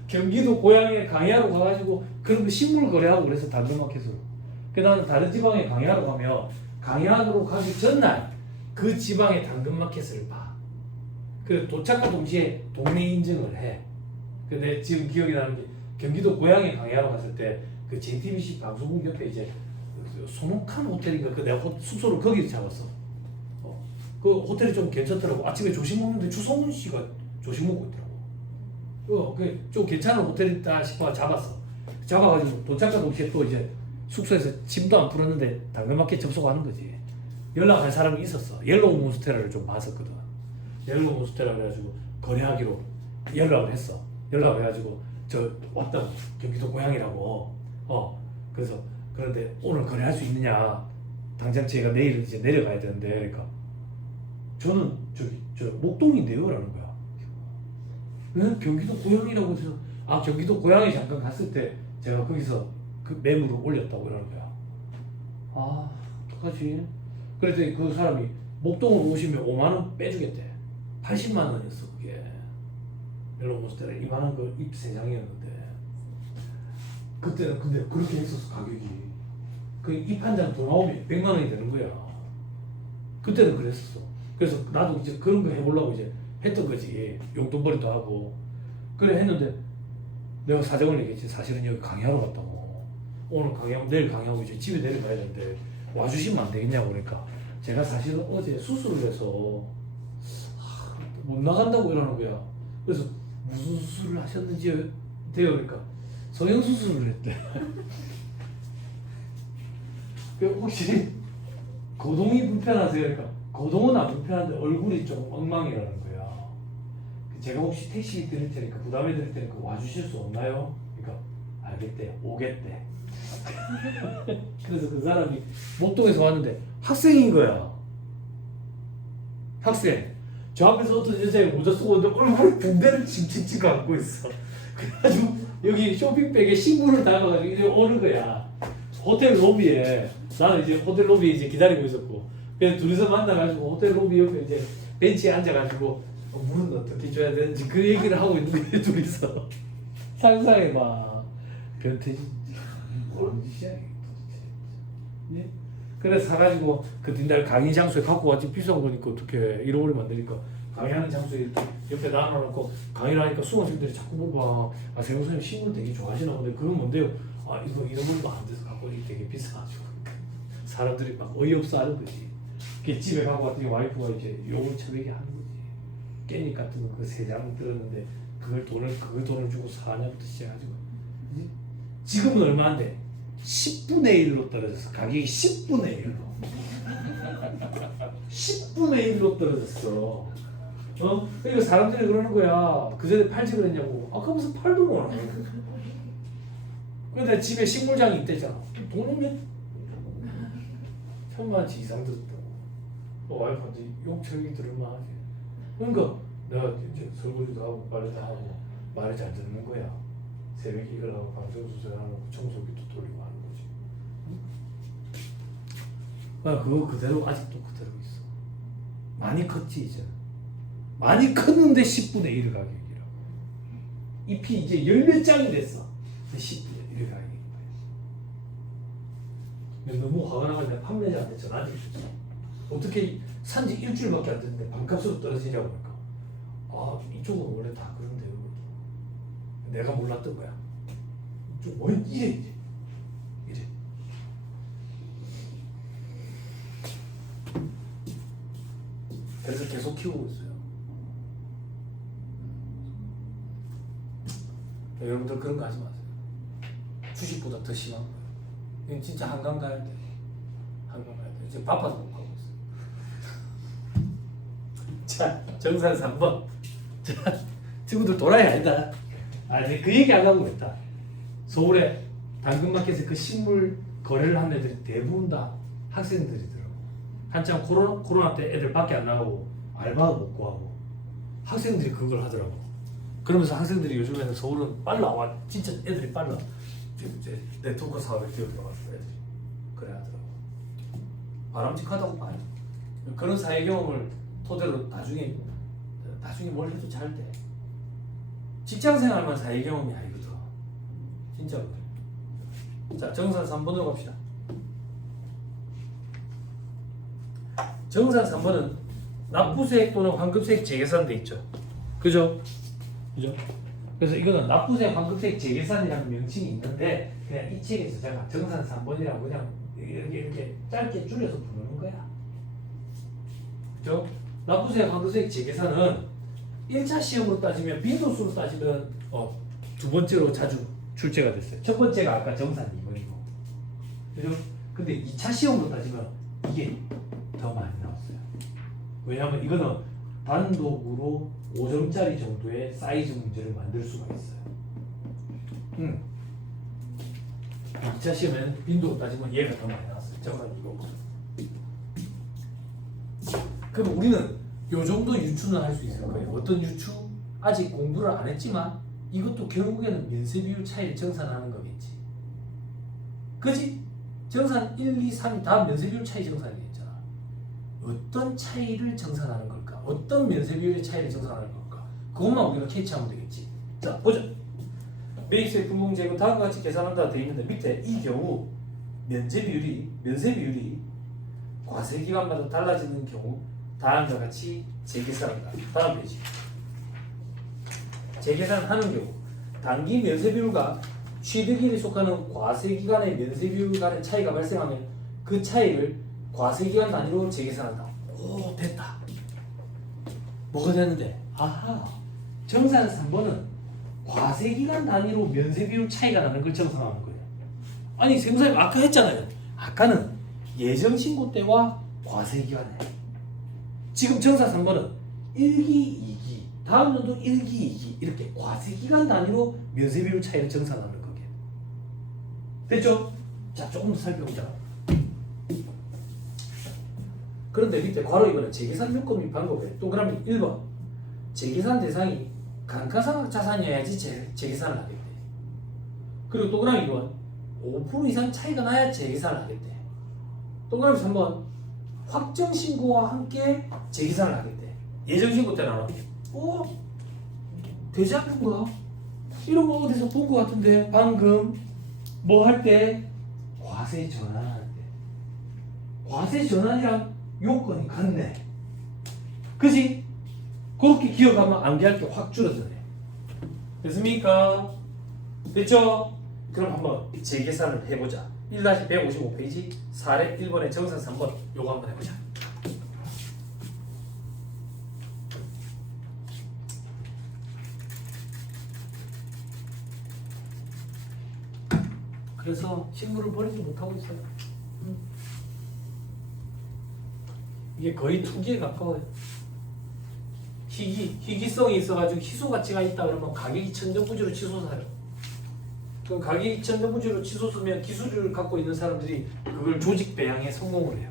경기도 고향에 강야로 가가지고 그런 거 식물 거래하고 그래서 당근마켓으로. 그 다음에 다른 지방에 강야로 가면 강야로 가기 전날 그 지방의 당근마켓을 봐. 그래서 도착과 동시에 동네 인증을 해. 근데 지금 기억이 나는 게 경기도 고향에 강야로 갔을 때 그 JTBC 방송국 옆에 이제 소노칸 호텔인가 그 내가 숙소를 거기서 잡았어. 그 호텔이 좀 괜찮더라고. 아침에 조식 먹는데 주성훈 씨가 조식 먹고 있더라고. 좀 괜찮은 호텔이다 싶어 잡았어. 잡아가지고 도착과 동시에 또 이제 숙소에서 짐도 안 풀었는데 당근마켓 접속하는 거지. 연락할 사람이 있었어. 옐로우 몬스테라를 좀 봤었거든. 옐로우 몬스테라 그래가지고 거래하기로 연락을 했어. 연락을 해가지고 저 왔다고 경기도 고향이라고. 그래서 그런데 오늘 거래할 수 있느냐? 당장 제가 내일 이제 내려가야 되는데 그러니까 저는 저 목동인데요 라는 거야. 왜 경기도 고향이라고 해서 경기도 고향에 잠깐 갔을 때 제가 거기서 그 매물을 올렸다고 그러는 거야. 어떡하지? 그랬더니 그 사람이 목동으로 오시면 5만 원 빼주겠대. 80만 원이었어 그게. 옐로우 몬스테라 이만한 거 잎 3장이었는데 그때는 근데 그렇게 했었어 가격이. 그 잎 한 장 더 나오면 100만 원이 되는 거야. 그때는 그랬었어. 그래서 나도 이제 그런 거 해보려고 이제 했던 거지. 용돈벌이도 하고. 그래 했는데 내가 사정을 얘기했지. 사실은 여기 강의하러 갔다고. 오늘 강의하고 내일 강의하고 이제 집에 내려가야 되는데 와주시면 안 되겠냐고. 그러니까 제가 사실은 어제 수술을 해서 못 나간다고 이러는 거야. 그래서 무슨 수술을 하셨는지 돼요. 그러니까 성형수술을 했대. 혹시 거동이 불편하세요? 그러니까 거동은 안 불편한데 얼굴이 좀 엉망이라는 거야. 제가 혹시 택시 드릴 테니까 부담해 드릴 테니까 와주실 수 없나요? 그러니까 알겠대. 오겠대. 그래서 그 사람이 목동에서 왔는데 학생인 거야. 학생. 저 앞에서 어떤 여자애가 모자 쓰고 있는데 얼굴에 붕대를 징징징 감고 있어. 그래가지고 여기 쇼핑백에 신문을 담아가지고 이제 오는 거야. 호텔 로비에. 나는 이제 호텔 로비에 이제 기다리고 있었고. 그래서 둘이서 만나가지고 호텔 로비 옆에 이제 벤치에 앉아가지고 물은 어떻게 줘야 되는지 그 얘기를 하고 있는 거예요. 둘이서. 상상해봐. 변태지. 뭔 짓이야 이게 도대체. 네? 그래서 사가지고 그 뒷날 강의 장소에 갖고 왔지 비싼 거니까 어떻게 잃어버리면 안 되니까 강의하는 장소에 이렇게 옆에 놔놓고 강의를 하니까 수강생들이 자꾸 보고 아 세영 선생님 식물 되게 좋아하시나 본데 그건 뭔데요? 아 이거 잃어버리면 안 돼서 갖고 오기 되게 비싸가지고 사람들이 막 어이없어 하는 거지. 그 집에 가고 왔더니 와이프가 이제 욕을 쳐대게 하는 거지. 깻잎 같은 거 그 3장 들었는데 그 돈을 주고 사냐부터 시작해가지고 지금은 얼마인데? 10분의 1로 떨어졌어. 가격이 10분의 1로 10분의 1로 떨어졌어. 그러니까 사람들이 그러는 거야. 그전에 팔지 그랬냐고. 아까 무슨 팔도 못 하는 거야. 근데 집에 식물장이 있대잖아. 돈이 몇 1000만원치 이상 들었다고. 와이프한테 욕처리 들을만 하지. 그러니까 내가 이제 설거지도 하고 빨래도 하고 말을 잘 듣는 거야. 새벽에 이걸 하고 방청소를 하고 청소기도 돌리고 하는 거지. 그거 그대로 아직도 그대로 있어. 많이 컸지 이제. 많이 컸는데 10분의 1 가격이라고. 잎이 이제 10몇 장이 됐어. 10분의 1 가격인 거야. 너무 화가 나가지고 내가 판매자한테 전화를 했지. 어떻게 산지 일주일밖에 안 됐는데 반값으로 떨어지냐고 하니까 아 이쪽은 원래 다 그런데요. 내가 몰랐던 거야. 뭐 이래. 그래서 계속 키우고 있어요. 여러분들 그런 거 하지 마세요. 주식보다 더 심한 거예요. 이건 진짜 한강 가야 돼. 한강 가야 돼. 이제 바빠서 못 가고 있어요. 자, 정산 3번. 자, 친구들 돌아야 한다. 아니 그 얘기 안 하고 있다. 서울에 당근마켓에 그 식물 거래를 하는 애들이 대부분 다 학생들이더라고. 한참 코로나 때 애들 밖에 안 나가고 알바도 못 구하고 학생들이 그걸 하더라고. 그러면서 학생들이 요즘에는 서울은 빨라. 와 진짜 애들이 빨라. 이제 네트워크 사업에 뛰어들어가지고 애들이 그래 하더라고. 바람직하다고 봐요. 그런 사회 경험을 토대로 나중에 뭘 해도 잘 돼. 직장 생활만 사회 경험이 아니거든. 진짜 그래. 자, 정산 3번으로 갑시다. 정산 3번은 납부세액 또는 환급세액 재계산돼 있죠. 그죠? 그래서 이거는 납부세액 환급세액 재계산이라는 명칭이 있는데 그냥 이 책에서 제가 정산 3번이라고 그냥 이렇게 짧게 줄여서 부르는 거야. 그죠? 납부세액 환급세액 재계산은 1차 시험으로 따지면 빈도수로 따지면 두 번째로 자주 출제가 됐어요. 첫 번째가 아까 정산 2번이고, 그죠? 근데 2차 시험으로 따지면 이게 더 많이 나왔어요. 왜냐하면 이거는 단독으로 5점짜리 정도의 사이즈 문제를 만들 수가 있어요. 2차 시험에는 빈도로 따지면 얘가 더 많이 나왔어요. 정산 2번. 그럼 우리는 요 정도 유추는 할 수 있을 거예요. 어떤 유추? 아직 공부를 안 했지만 이것도 결국에는 면세 비율 차이를 정산하는 거겠지. 그지? 정산 1, 2, 3이 다 면세 비율 차이 정산이겠잖아. 어떤 차이를 정산하는 걸까? 어떤 면세 비율의 차이를 정산하는 걸까? 그것만 우리가 캐치하면 되겠지. 자, 보자. 매입세 분봉제액은 다음과 같이 계산한다 되어 있는데 밑에 이 경우 면세 비율이 과세 기간마다 달라지는 경우 다음과 같이 재계산한다. 다음 페이지. 재계산하는 경우 단기 면세 비율과 취득일에 속하는 과세 기간의 면세 비율 간의 차이가 발생하면 그 차이를 과세 기간 단위로 재계산한다. 오, 됐다. 뭐가 되는데? 아하. 정산 3번은 과세 기간 단위로 면세 비율 차이가 나는 걸 정산하는 거예요. 아니, 선생님 아까 했잖아요. 아까는 예정 신고 때와 과세 기간에. 지금 정산 3번은 1기, 2기, 다음 연도 1기, 2기 이렇게 과세기간 단위로 면세비율 차이를 정산하는 거게. 됐죠? 자, 조금 더 살펴보자. 그런데 밑에 괄호 2번은 재계산 요건 및 방법에 동그라미 1번 재계산 대상이 감가상각 자산이어야지 재계산을 하겠대. 그리고 동그라미 2번 5% 이상 차이가 나야 재계산을 하겠대. 동그라미 3번 확정신고와 함께 재계산을 하겠대. 예정신고 때 나와. 되지 않는가? 이런 거 어디서 본 거 같은데 방금 뭐 할 때? 과세 전환할 때. 과세 전환이랑 요건이 같네. 그지? 그렇게 기억하면 암기할 게 확 줄어드네. 됐습니까? 됐죠? 그럼 한번 재계산을 해보자. 1-155페이지 4례 1번의 정산 3번 요거 한번 해보자. 그래서 식물을 버리지 못하고 있어요. 이게 거의 투기에 가까워요. 희귀성이 있어가지고 희소 가치가 있다 그러면 가격이 천정부지로 치솟아요. 그럼 가격이 천정부지로 치솟으면 기술을 갖고 있는 사람들이 그걸 조직 배양에 성공을 해요.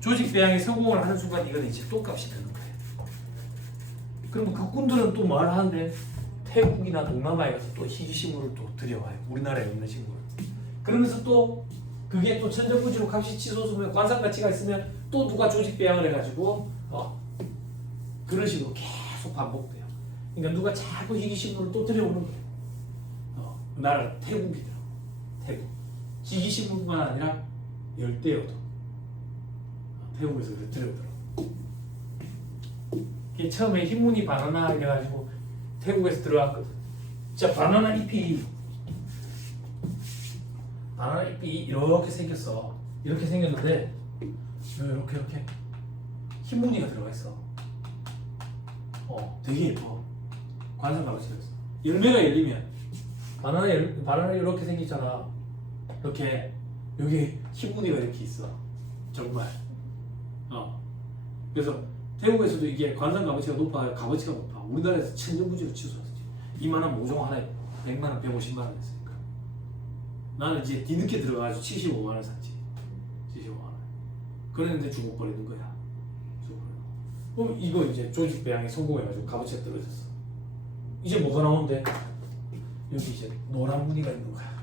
조직 배양에 성공을 하는 순간 이건 이제 똥값이 되는 거예요. 그럼 그 군들은 또 뭘 하는데 태국이나 동남아에 가서 또 희귀식물을 또 들여와요. 우리나라에 없는 식물. 그러면서 또 그게 또 천정부지로 값이 치솟으면 관상 가치가 있으면 또 누가 조직 배양을 해가지고 그런 식으로 계속 반복돼요. 그러니까 누가 자꾸 희귀식물을 또 들여오는 거예요. 그 나라가 태국이더라고. 태국. 희귀식물뿐만 아니라 열대어도 태국에서 들여오더라고. 이게 처음에 흰무늬 바나나 이래가지고 태국에서 들어왔거든. 자, 바나나 잎이 이렇게 생겼어. 이렇게 생겼는데 이렇게 흰무늬가 들어가 있어. 되게 예뻐. 관상 가로치가 있어. 열매가 열리면 바나나 이렇게 생기잖아. 이렇게 여기 흰무늬가 이렇게 있어. 정말. 그래서 태국에서도 이게 관상 값어치가 높아요. 값어치가 높아. 우리나라에서 천정부지로 치솟았지. 이만한 모종 하나에 100만 원, 150만 원 했으니까. 나는 이제 뒤늦게 들어가서 75만 원 샀지. 75만 원. 그랬는데 주고 버리는 거야. 그럼 이거 이제 조직 배양에 성공해가지고 값어치가 떨어졌어. 이제 뭐가 나오는데 여기 이제 노란 무늬가 있는 거야.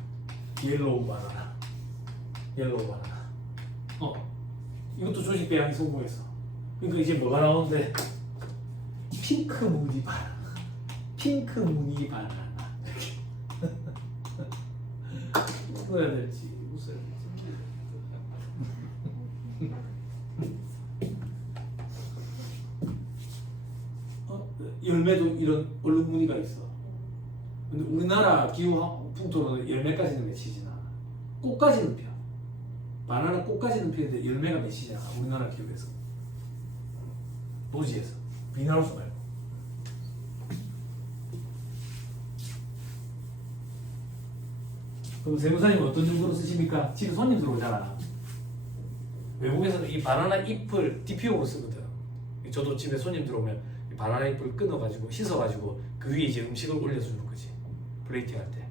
옐로우 바나나. 이것도 조직 배양에 성공했어. 그러니까 이제 뭐가 나오는데 핑크 무늬 바나나. 웃어야 될지. 열매도 이런 얼룩 무늬가 있어. 근데 우리나라 기후 풍토는 열매까지는 맺히진 않아. 꽃까지는 펴. 바나나 꽃까지는 피는데 열매가 맺히지 않아. 우리나라 기후에서. 노지에서. 비닐하우스 말고. 그럼 세무사님 어떤 정도로 쓰십니까? 집에 손님 들어오잖아. 외국에서는 이 바나나 잎을 DP용으로 쓰거든. 저도 집에 손님 들어오면 이 바나나 잎을 끊어가지고 씻어가지고 그 위에 이제 음식을 올려주는 거지. 플레이팅 할 때.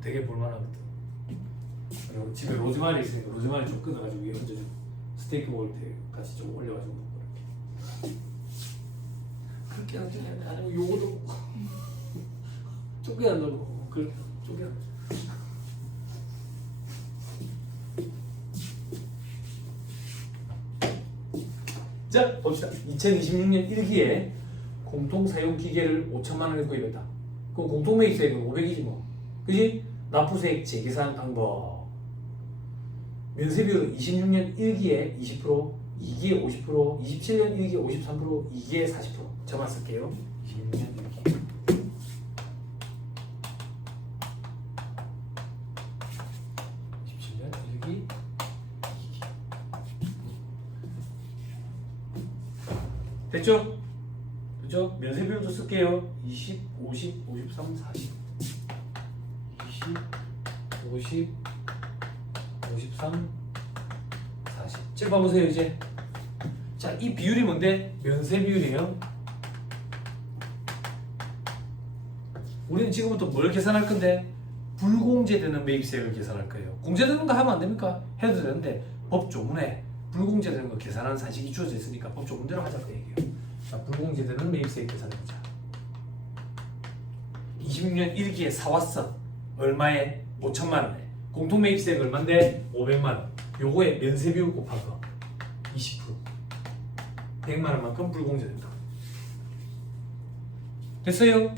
되게 볼만하거든. 그리고 집에 로즈마리 있으니까 로즈마리 좀 끊어가지고 위에 얹어주고 스테이크 먹을 때 같이 좀 올려가지고 먹고 이렇게. 그렇게 하는 게 아니고 요거도 먹고 쪼개한다고 먹고 그렇게 쪼개한다. 자, 봅시다. 2026년 1기에 공통사용 기계를 5천만 원에 구입했다. 그럼 공통매입세액은 500이지 뭐. 그지? 납부세액 재계산 방법. 면세비율은 26년 1기에 20%, 2기에 50%, 27년 1기에 53%, 2기에 40%. 저만 쓸게요. 26년 1기. 됐죠? 그죠? 면세비율도 쓸게요. 20, 50, 53, 40. 20, 50, 53, 40. 책 봐보세요 이제. 자, 이 비율이 뭔데? 면세비율이에요. 우리는 지금부터 뭘 계산할 건데? 불공제되는 매입세액을 계산할 거예요. 공제되는 거 하면 안 됩니까? 해도 되는데 법조문에 불공제되는 거 계산하는 사실이 주어져 있으니까 법조문대로 하자 그 얘기예요. 자, 불공제되는 매입세액 계산해보자. 26년 1기에 사왔어. 얼마에? 5천만 원에. 공통매입세액 얼마인데? 500만 원. 요거에 면세비율 곱한 거 20%. 100만 원만큼 불공제된다. 됐어요?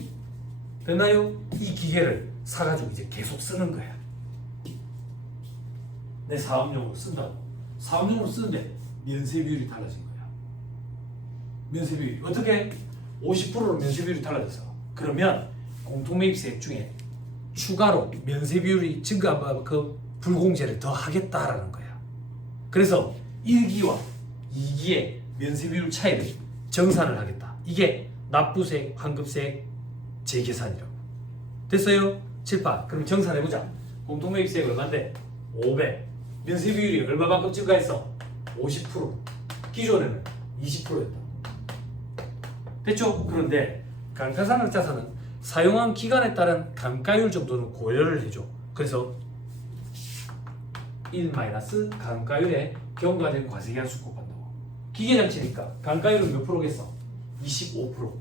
됐나요? 이 기계를 사가지고 이제 계속 쓰는 거야. 내 사업용으로 쓴다고. 사원용으로 쓰는데 면세 비율이 달라진 거야. 면세 비율이 어떻게 50%로 면세 비율이 달라져서 그러면 공통매입세액 중에 추가로 면세 비율이 증가한 그 불공제를 더 하겠다라는 거야. 그래서 1기와 2기의 면세 비율 차이를 정산을 하겠다. 이게 납부세액, 환급세액 재계산이라고. 됐어요? 7판. 그럼 정산해보자. 공통매입세액 얼마인데? 500. 면세 비율이 얼마만큼 증가했어? 50%. 기존에는 20%였다. 됐죠? 그런데 감가상각자산은 사용한 기간에 따른 감가율 정도는 고려를 해줘. 그래서 1 마이너스 감가율에 경과된 과세기한수 곱한다고. 기계장치니까 감가율은 몇 프로겠어? 25%.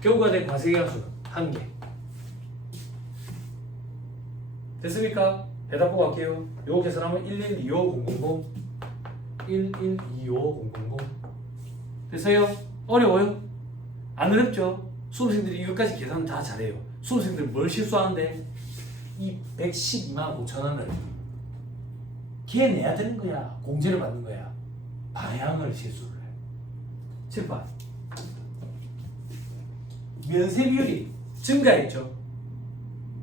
경과된 과세기한수는 1개. 됐습니까? 대답 보고 갈게요. 요거 계산하면 1125000 1125000 됐어요? 어려워요? 안 어렵죠? 수험생들이 이것까지 계산 다 잘해요. 수험생들 뭘 실수하는데 이 112만 5천 원을 걔 내야 되는 거야. 공제를 받는 거야. 방향을 실수를 해. 7번 면세 비율이 증가했죠.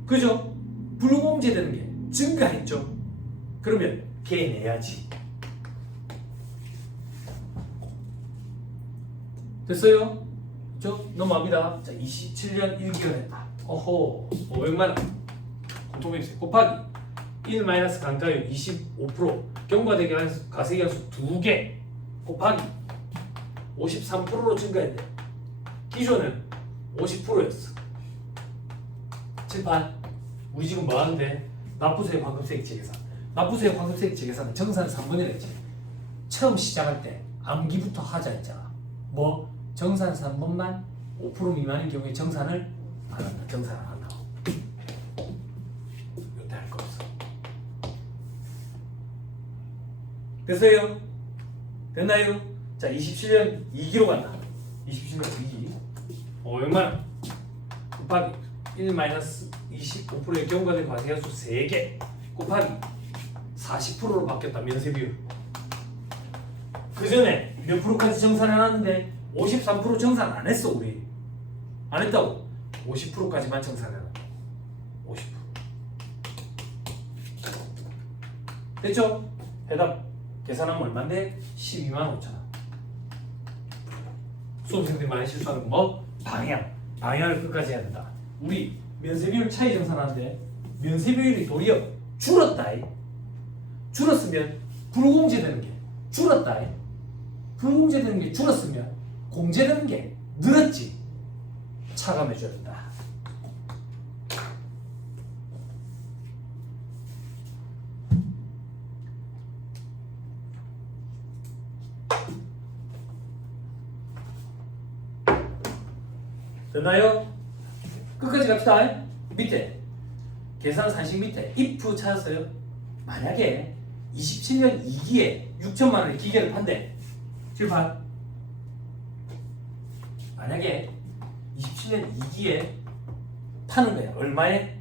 그죠? 불공제되는 게 증가했죠. 그러면 걔 내야지. 됐어요? 그죠? 넘어갑니다. 자, 27년 1개월 했다. 어호, 500만 원. 공통매입세 곱하기 1 마이너스 감가율 25% 경과되게 과세기한수 2개 곱하기 53%로 증가했대. 기존은 50%였어. 7판 우리 지금 뭐 하는데? 납부세액 환급세액 재계산. 납부세액 환급세액 재계산은 정산 3분이라 했지. 처음 시작할 때 암기부터 하자 했잖아. 뭐? 정산 3번만 5% 미만인 경우에 정산을 안 한다. 정산 안 한다고. 요때 할 거 없어. 됐어요? 됐나요? 자, 27년 2기로 간다. 27년 2기 500만원 곱하기 1 마이너스 25%의 경과된 과세한수 3개 곱하기 40%로 바뀌었다. 면세 비율. 그 전에 몇 프로까지 정산해놨는데 53% 정산 안 했어. 우리 안 했다고. 50%까지만 정산해놨다. 50%. 됐죠? 해답 계산하면 얼마인데? 12만 5천 원. 수험생들이 많이 실수하는 건 뭐? 방향을 끝까지 해야 된다. 우리 면세 비율 차이 정산하는데 면세 비율이 도리어 줄었다. 줄었으면 불공제되는 게 줄었다. 불공제되는 게 줄었으면 공제되는 게 늘었지. 차감해줘야 된다. 됐나요? 끝까지 갑시다. 밑에 계산 산식 밑에 if 찾았어요. 만약에 27년 2기에 6천만 원의 기계를 판대. 실판. 만약에 27년 2기에 파는 거야. 얼마에?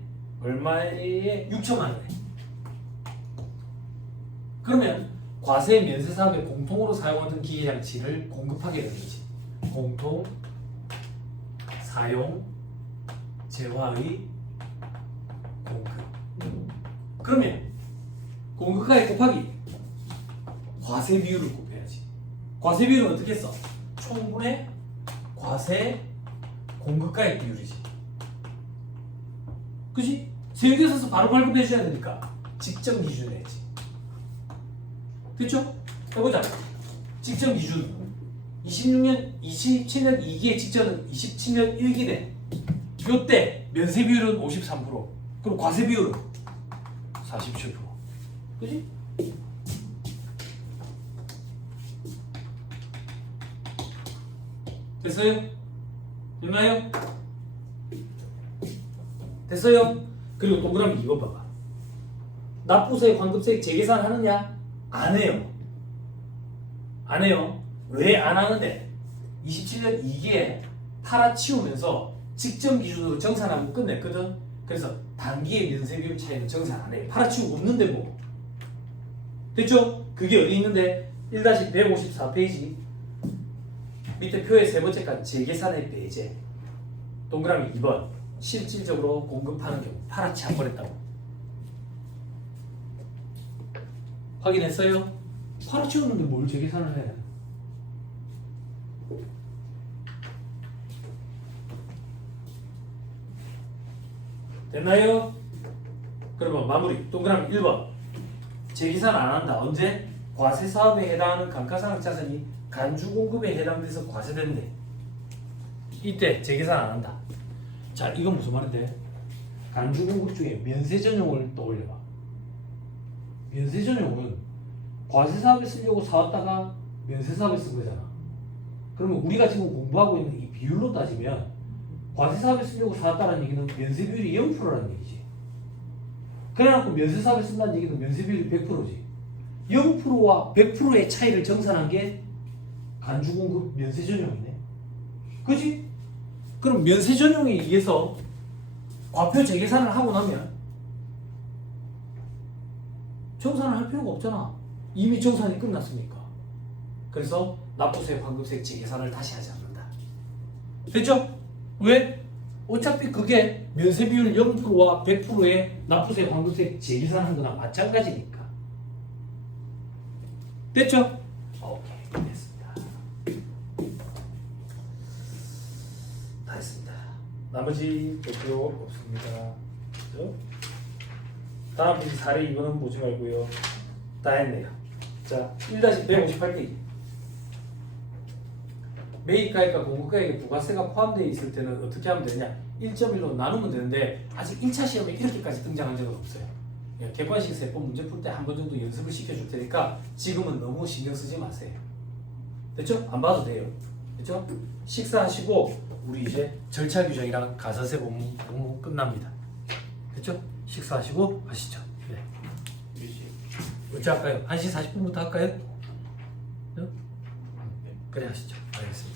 6천만 원에. 그러면 과세 면세 사업에 공통으로 사용하던 기계 장치를 공급하게 되는 거지. 공통 사용 재화의 공급. 그러면 공급가액 곱하기 과세 비율을 곱해야지. 과세 비율은 어떻게 했어? 총분의 과세 공급가액 비율이지. 그지? 세율계 써서 바로 발급해 줘야 되니까 직전 기준 해야지. 됐죠? 해보자. 직전 기준 27년 2기의 직전은 27년 1기네. 요때 면세 비율은 53%. 그럼 과세 비율은 47%. 그지? 됐어요? 됐나요? 됐어요? 그리고 동그라미 이거 봐봐. 납부세액, 환급세액 재계산 하느냐? 안 해요. 안 해요. 왜 안 하는데? 27년 2기에 팔아치우면서 직전 기준으로 정산하고 끝냈거든. 그래서 단기의 면세 비율 차이는 정산 안 해요. 팔아치우고 없는데 뭐. 됐죠? 그게 어디 있는데 1-154페이지 밑에 표의 세 번째 칸 재계산의 배제 동그라미 2번 실질적으로 공급하는 경우 파랗지 안 버렸다고 확인했어요? 파랗지 않는데 뭘 재계산을 해? 됐나요? 그러면 마무리 동그라미 1번 재계산 안 한다. 언제? 과세 사업에 해당하는 감가상각 자산이 간주 공급에 해당돼서 과세된대. 이때 재계산 안 한다. 자, 이건 무슨 말인데? 간주 공급 중에 면세 전용을 떠올려봐. 면세 전용은 과세 사업에 쓰려고 사왔다가 면세 사업에 쓴 거잖아. 그러면 우리가 지금 공부하고 있는 이 비율로 따지면 과세 사업에 쓰려고 사왔다는 얘기는 면세 비율이 0%라는 얘기지. 그래갖고 면세 사업에 쓴다는 얘기는 면세 비율이 100%지. 0%와 100%의 차이를 정산한 게 간주 공급 면세 전용이네. 그지? 그럼 면세 전용에 의해서 과표 재계산을 하고 나면 정산을 할 필요가 없잖아. 이미 정산이 끝났으니까. 그래서 납부세, 환급세 재계산을 다시 하지 않는다. 됐죠? 왜? 어차피 그게 면세 비율 0%와 100%의 납부세, 환급세 재계산한 거나 마찬가지니까. 됐죠? 오케이, 됐습니다. 다 했습니다. 나머지 볼 필요 없습니다. 그죠? 다음 페이지 4례 2번은 보지 말고요. 다 했네요. 자, 1-158페이지. 매입가액과 공급가액에 부가세가 포함되어 있을 때는 어떻게 하면 되냐? 1.1로 나누면 되는데 아직 1차 시험에 이렇게까지 등장한 적은 없어요. 객관식 세법 문제 풀 때 한 번 정도 연습을 시켜줄 테니까 지금은 너무 신경 쓰지 마세요. 됐죠? 안 봐도 돼요. 됐죠? 식사하시고 우리 이제 절차 규정이랑 가산세 본문 끝납니다. 됐죠? 식사하시고 하시죠. 네. 몇 시? 언제 할까요? 1시 40분부터 할까요? 네? 그래 하시죠. 알겠습니다.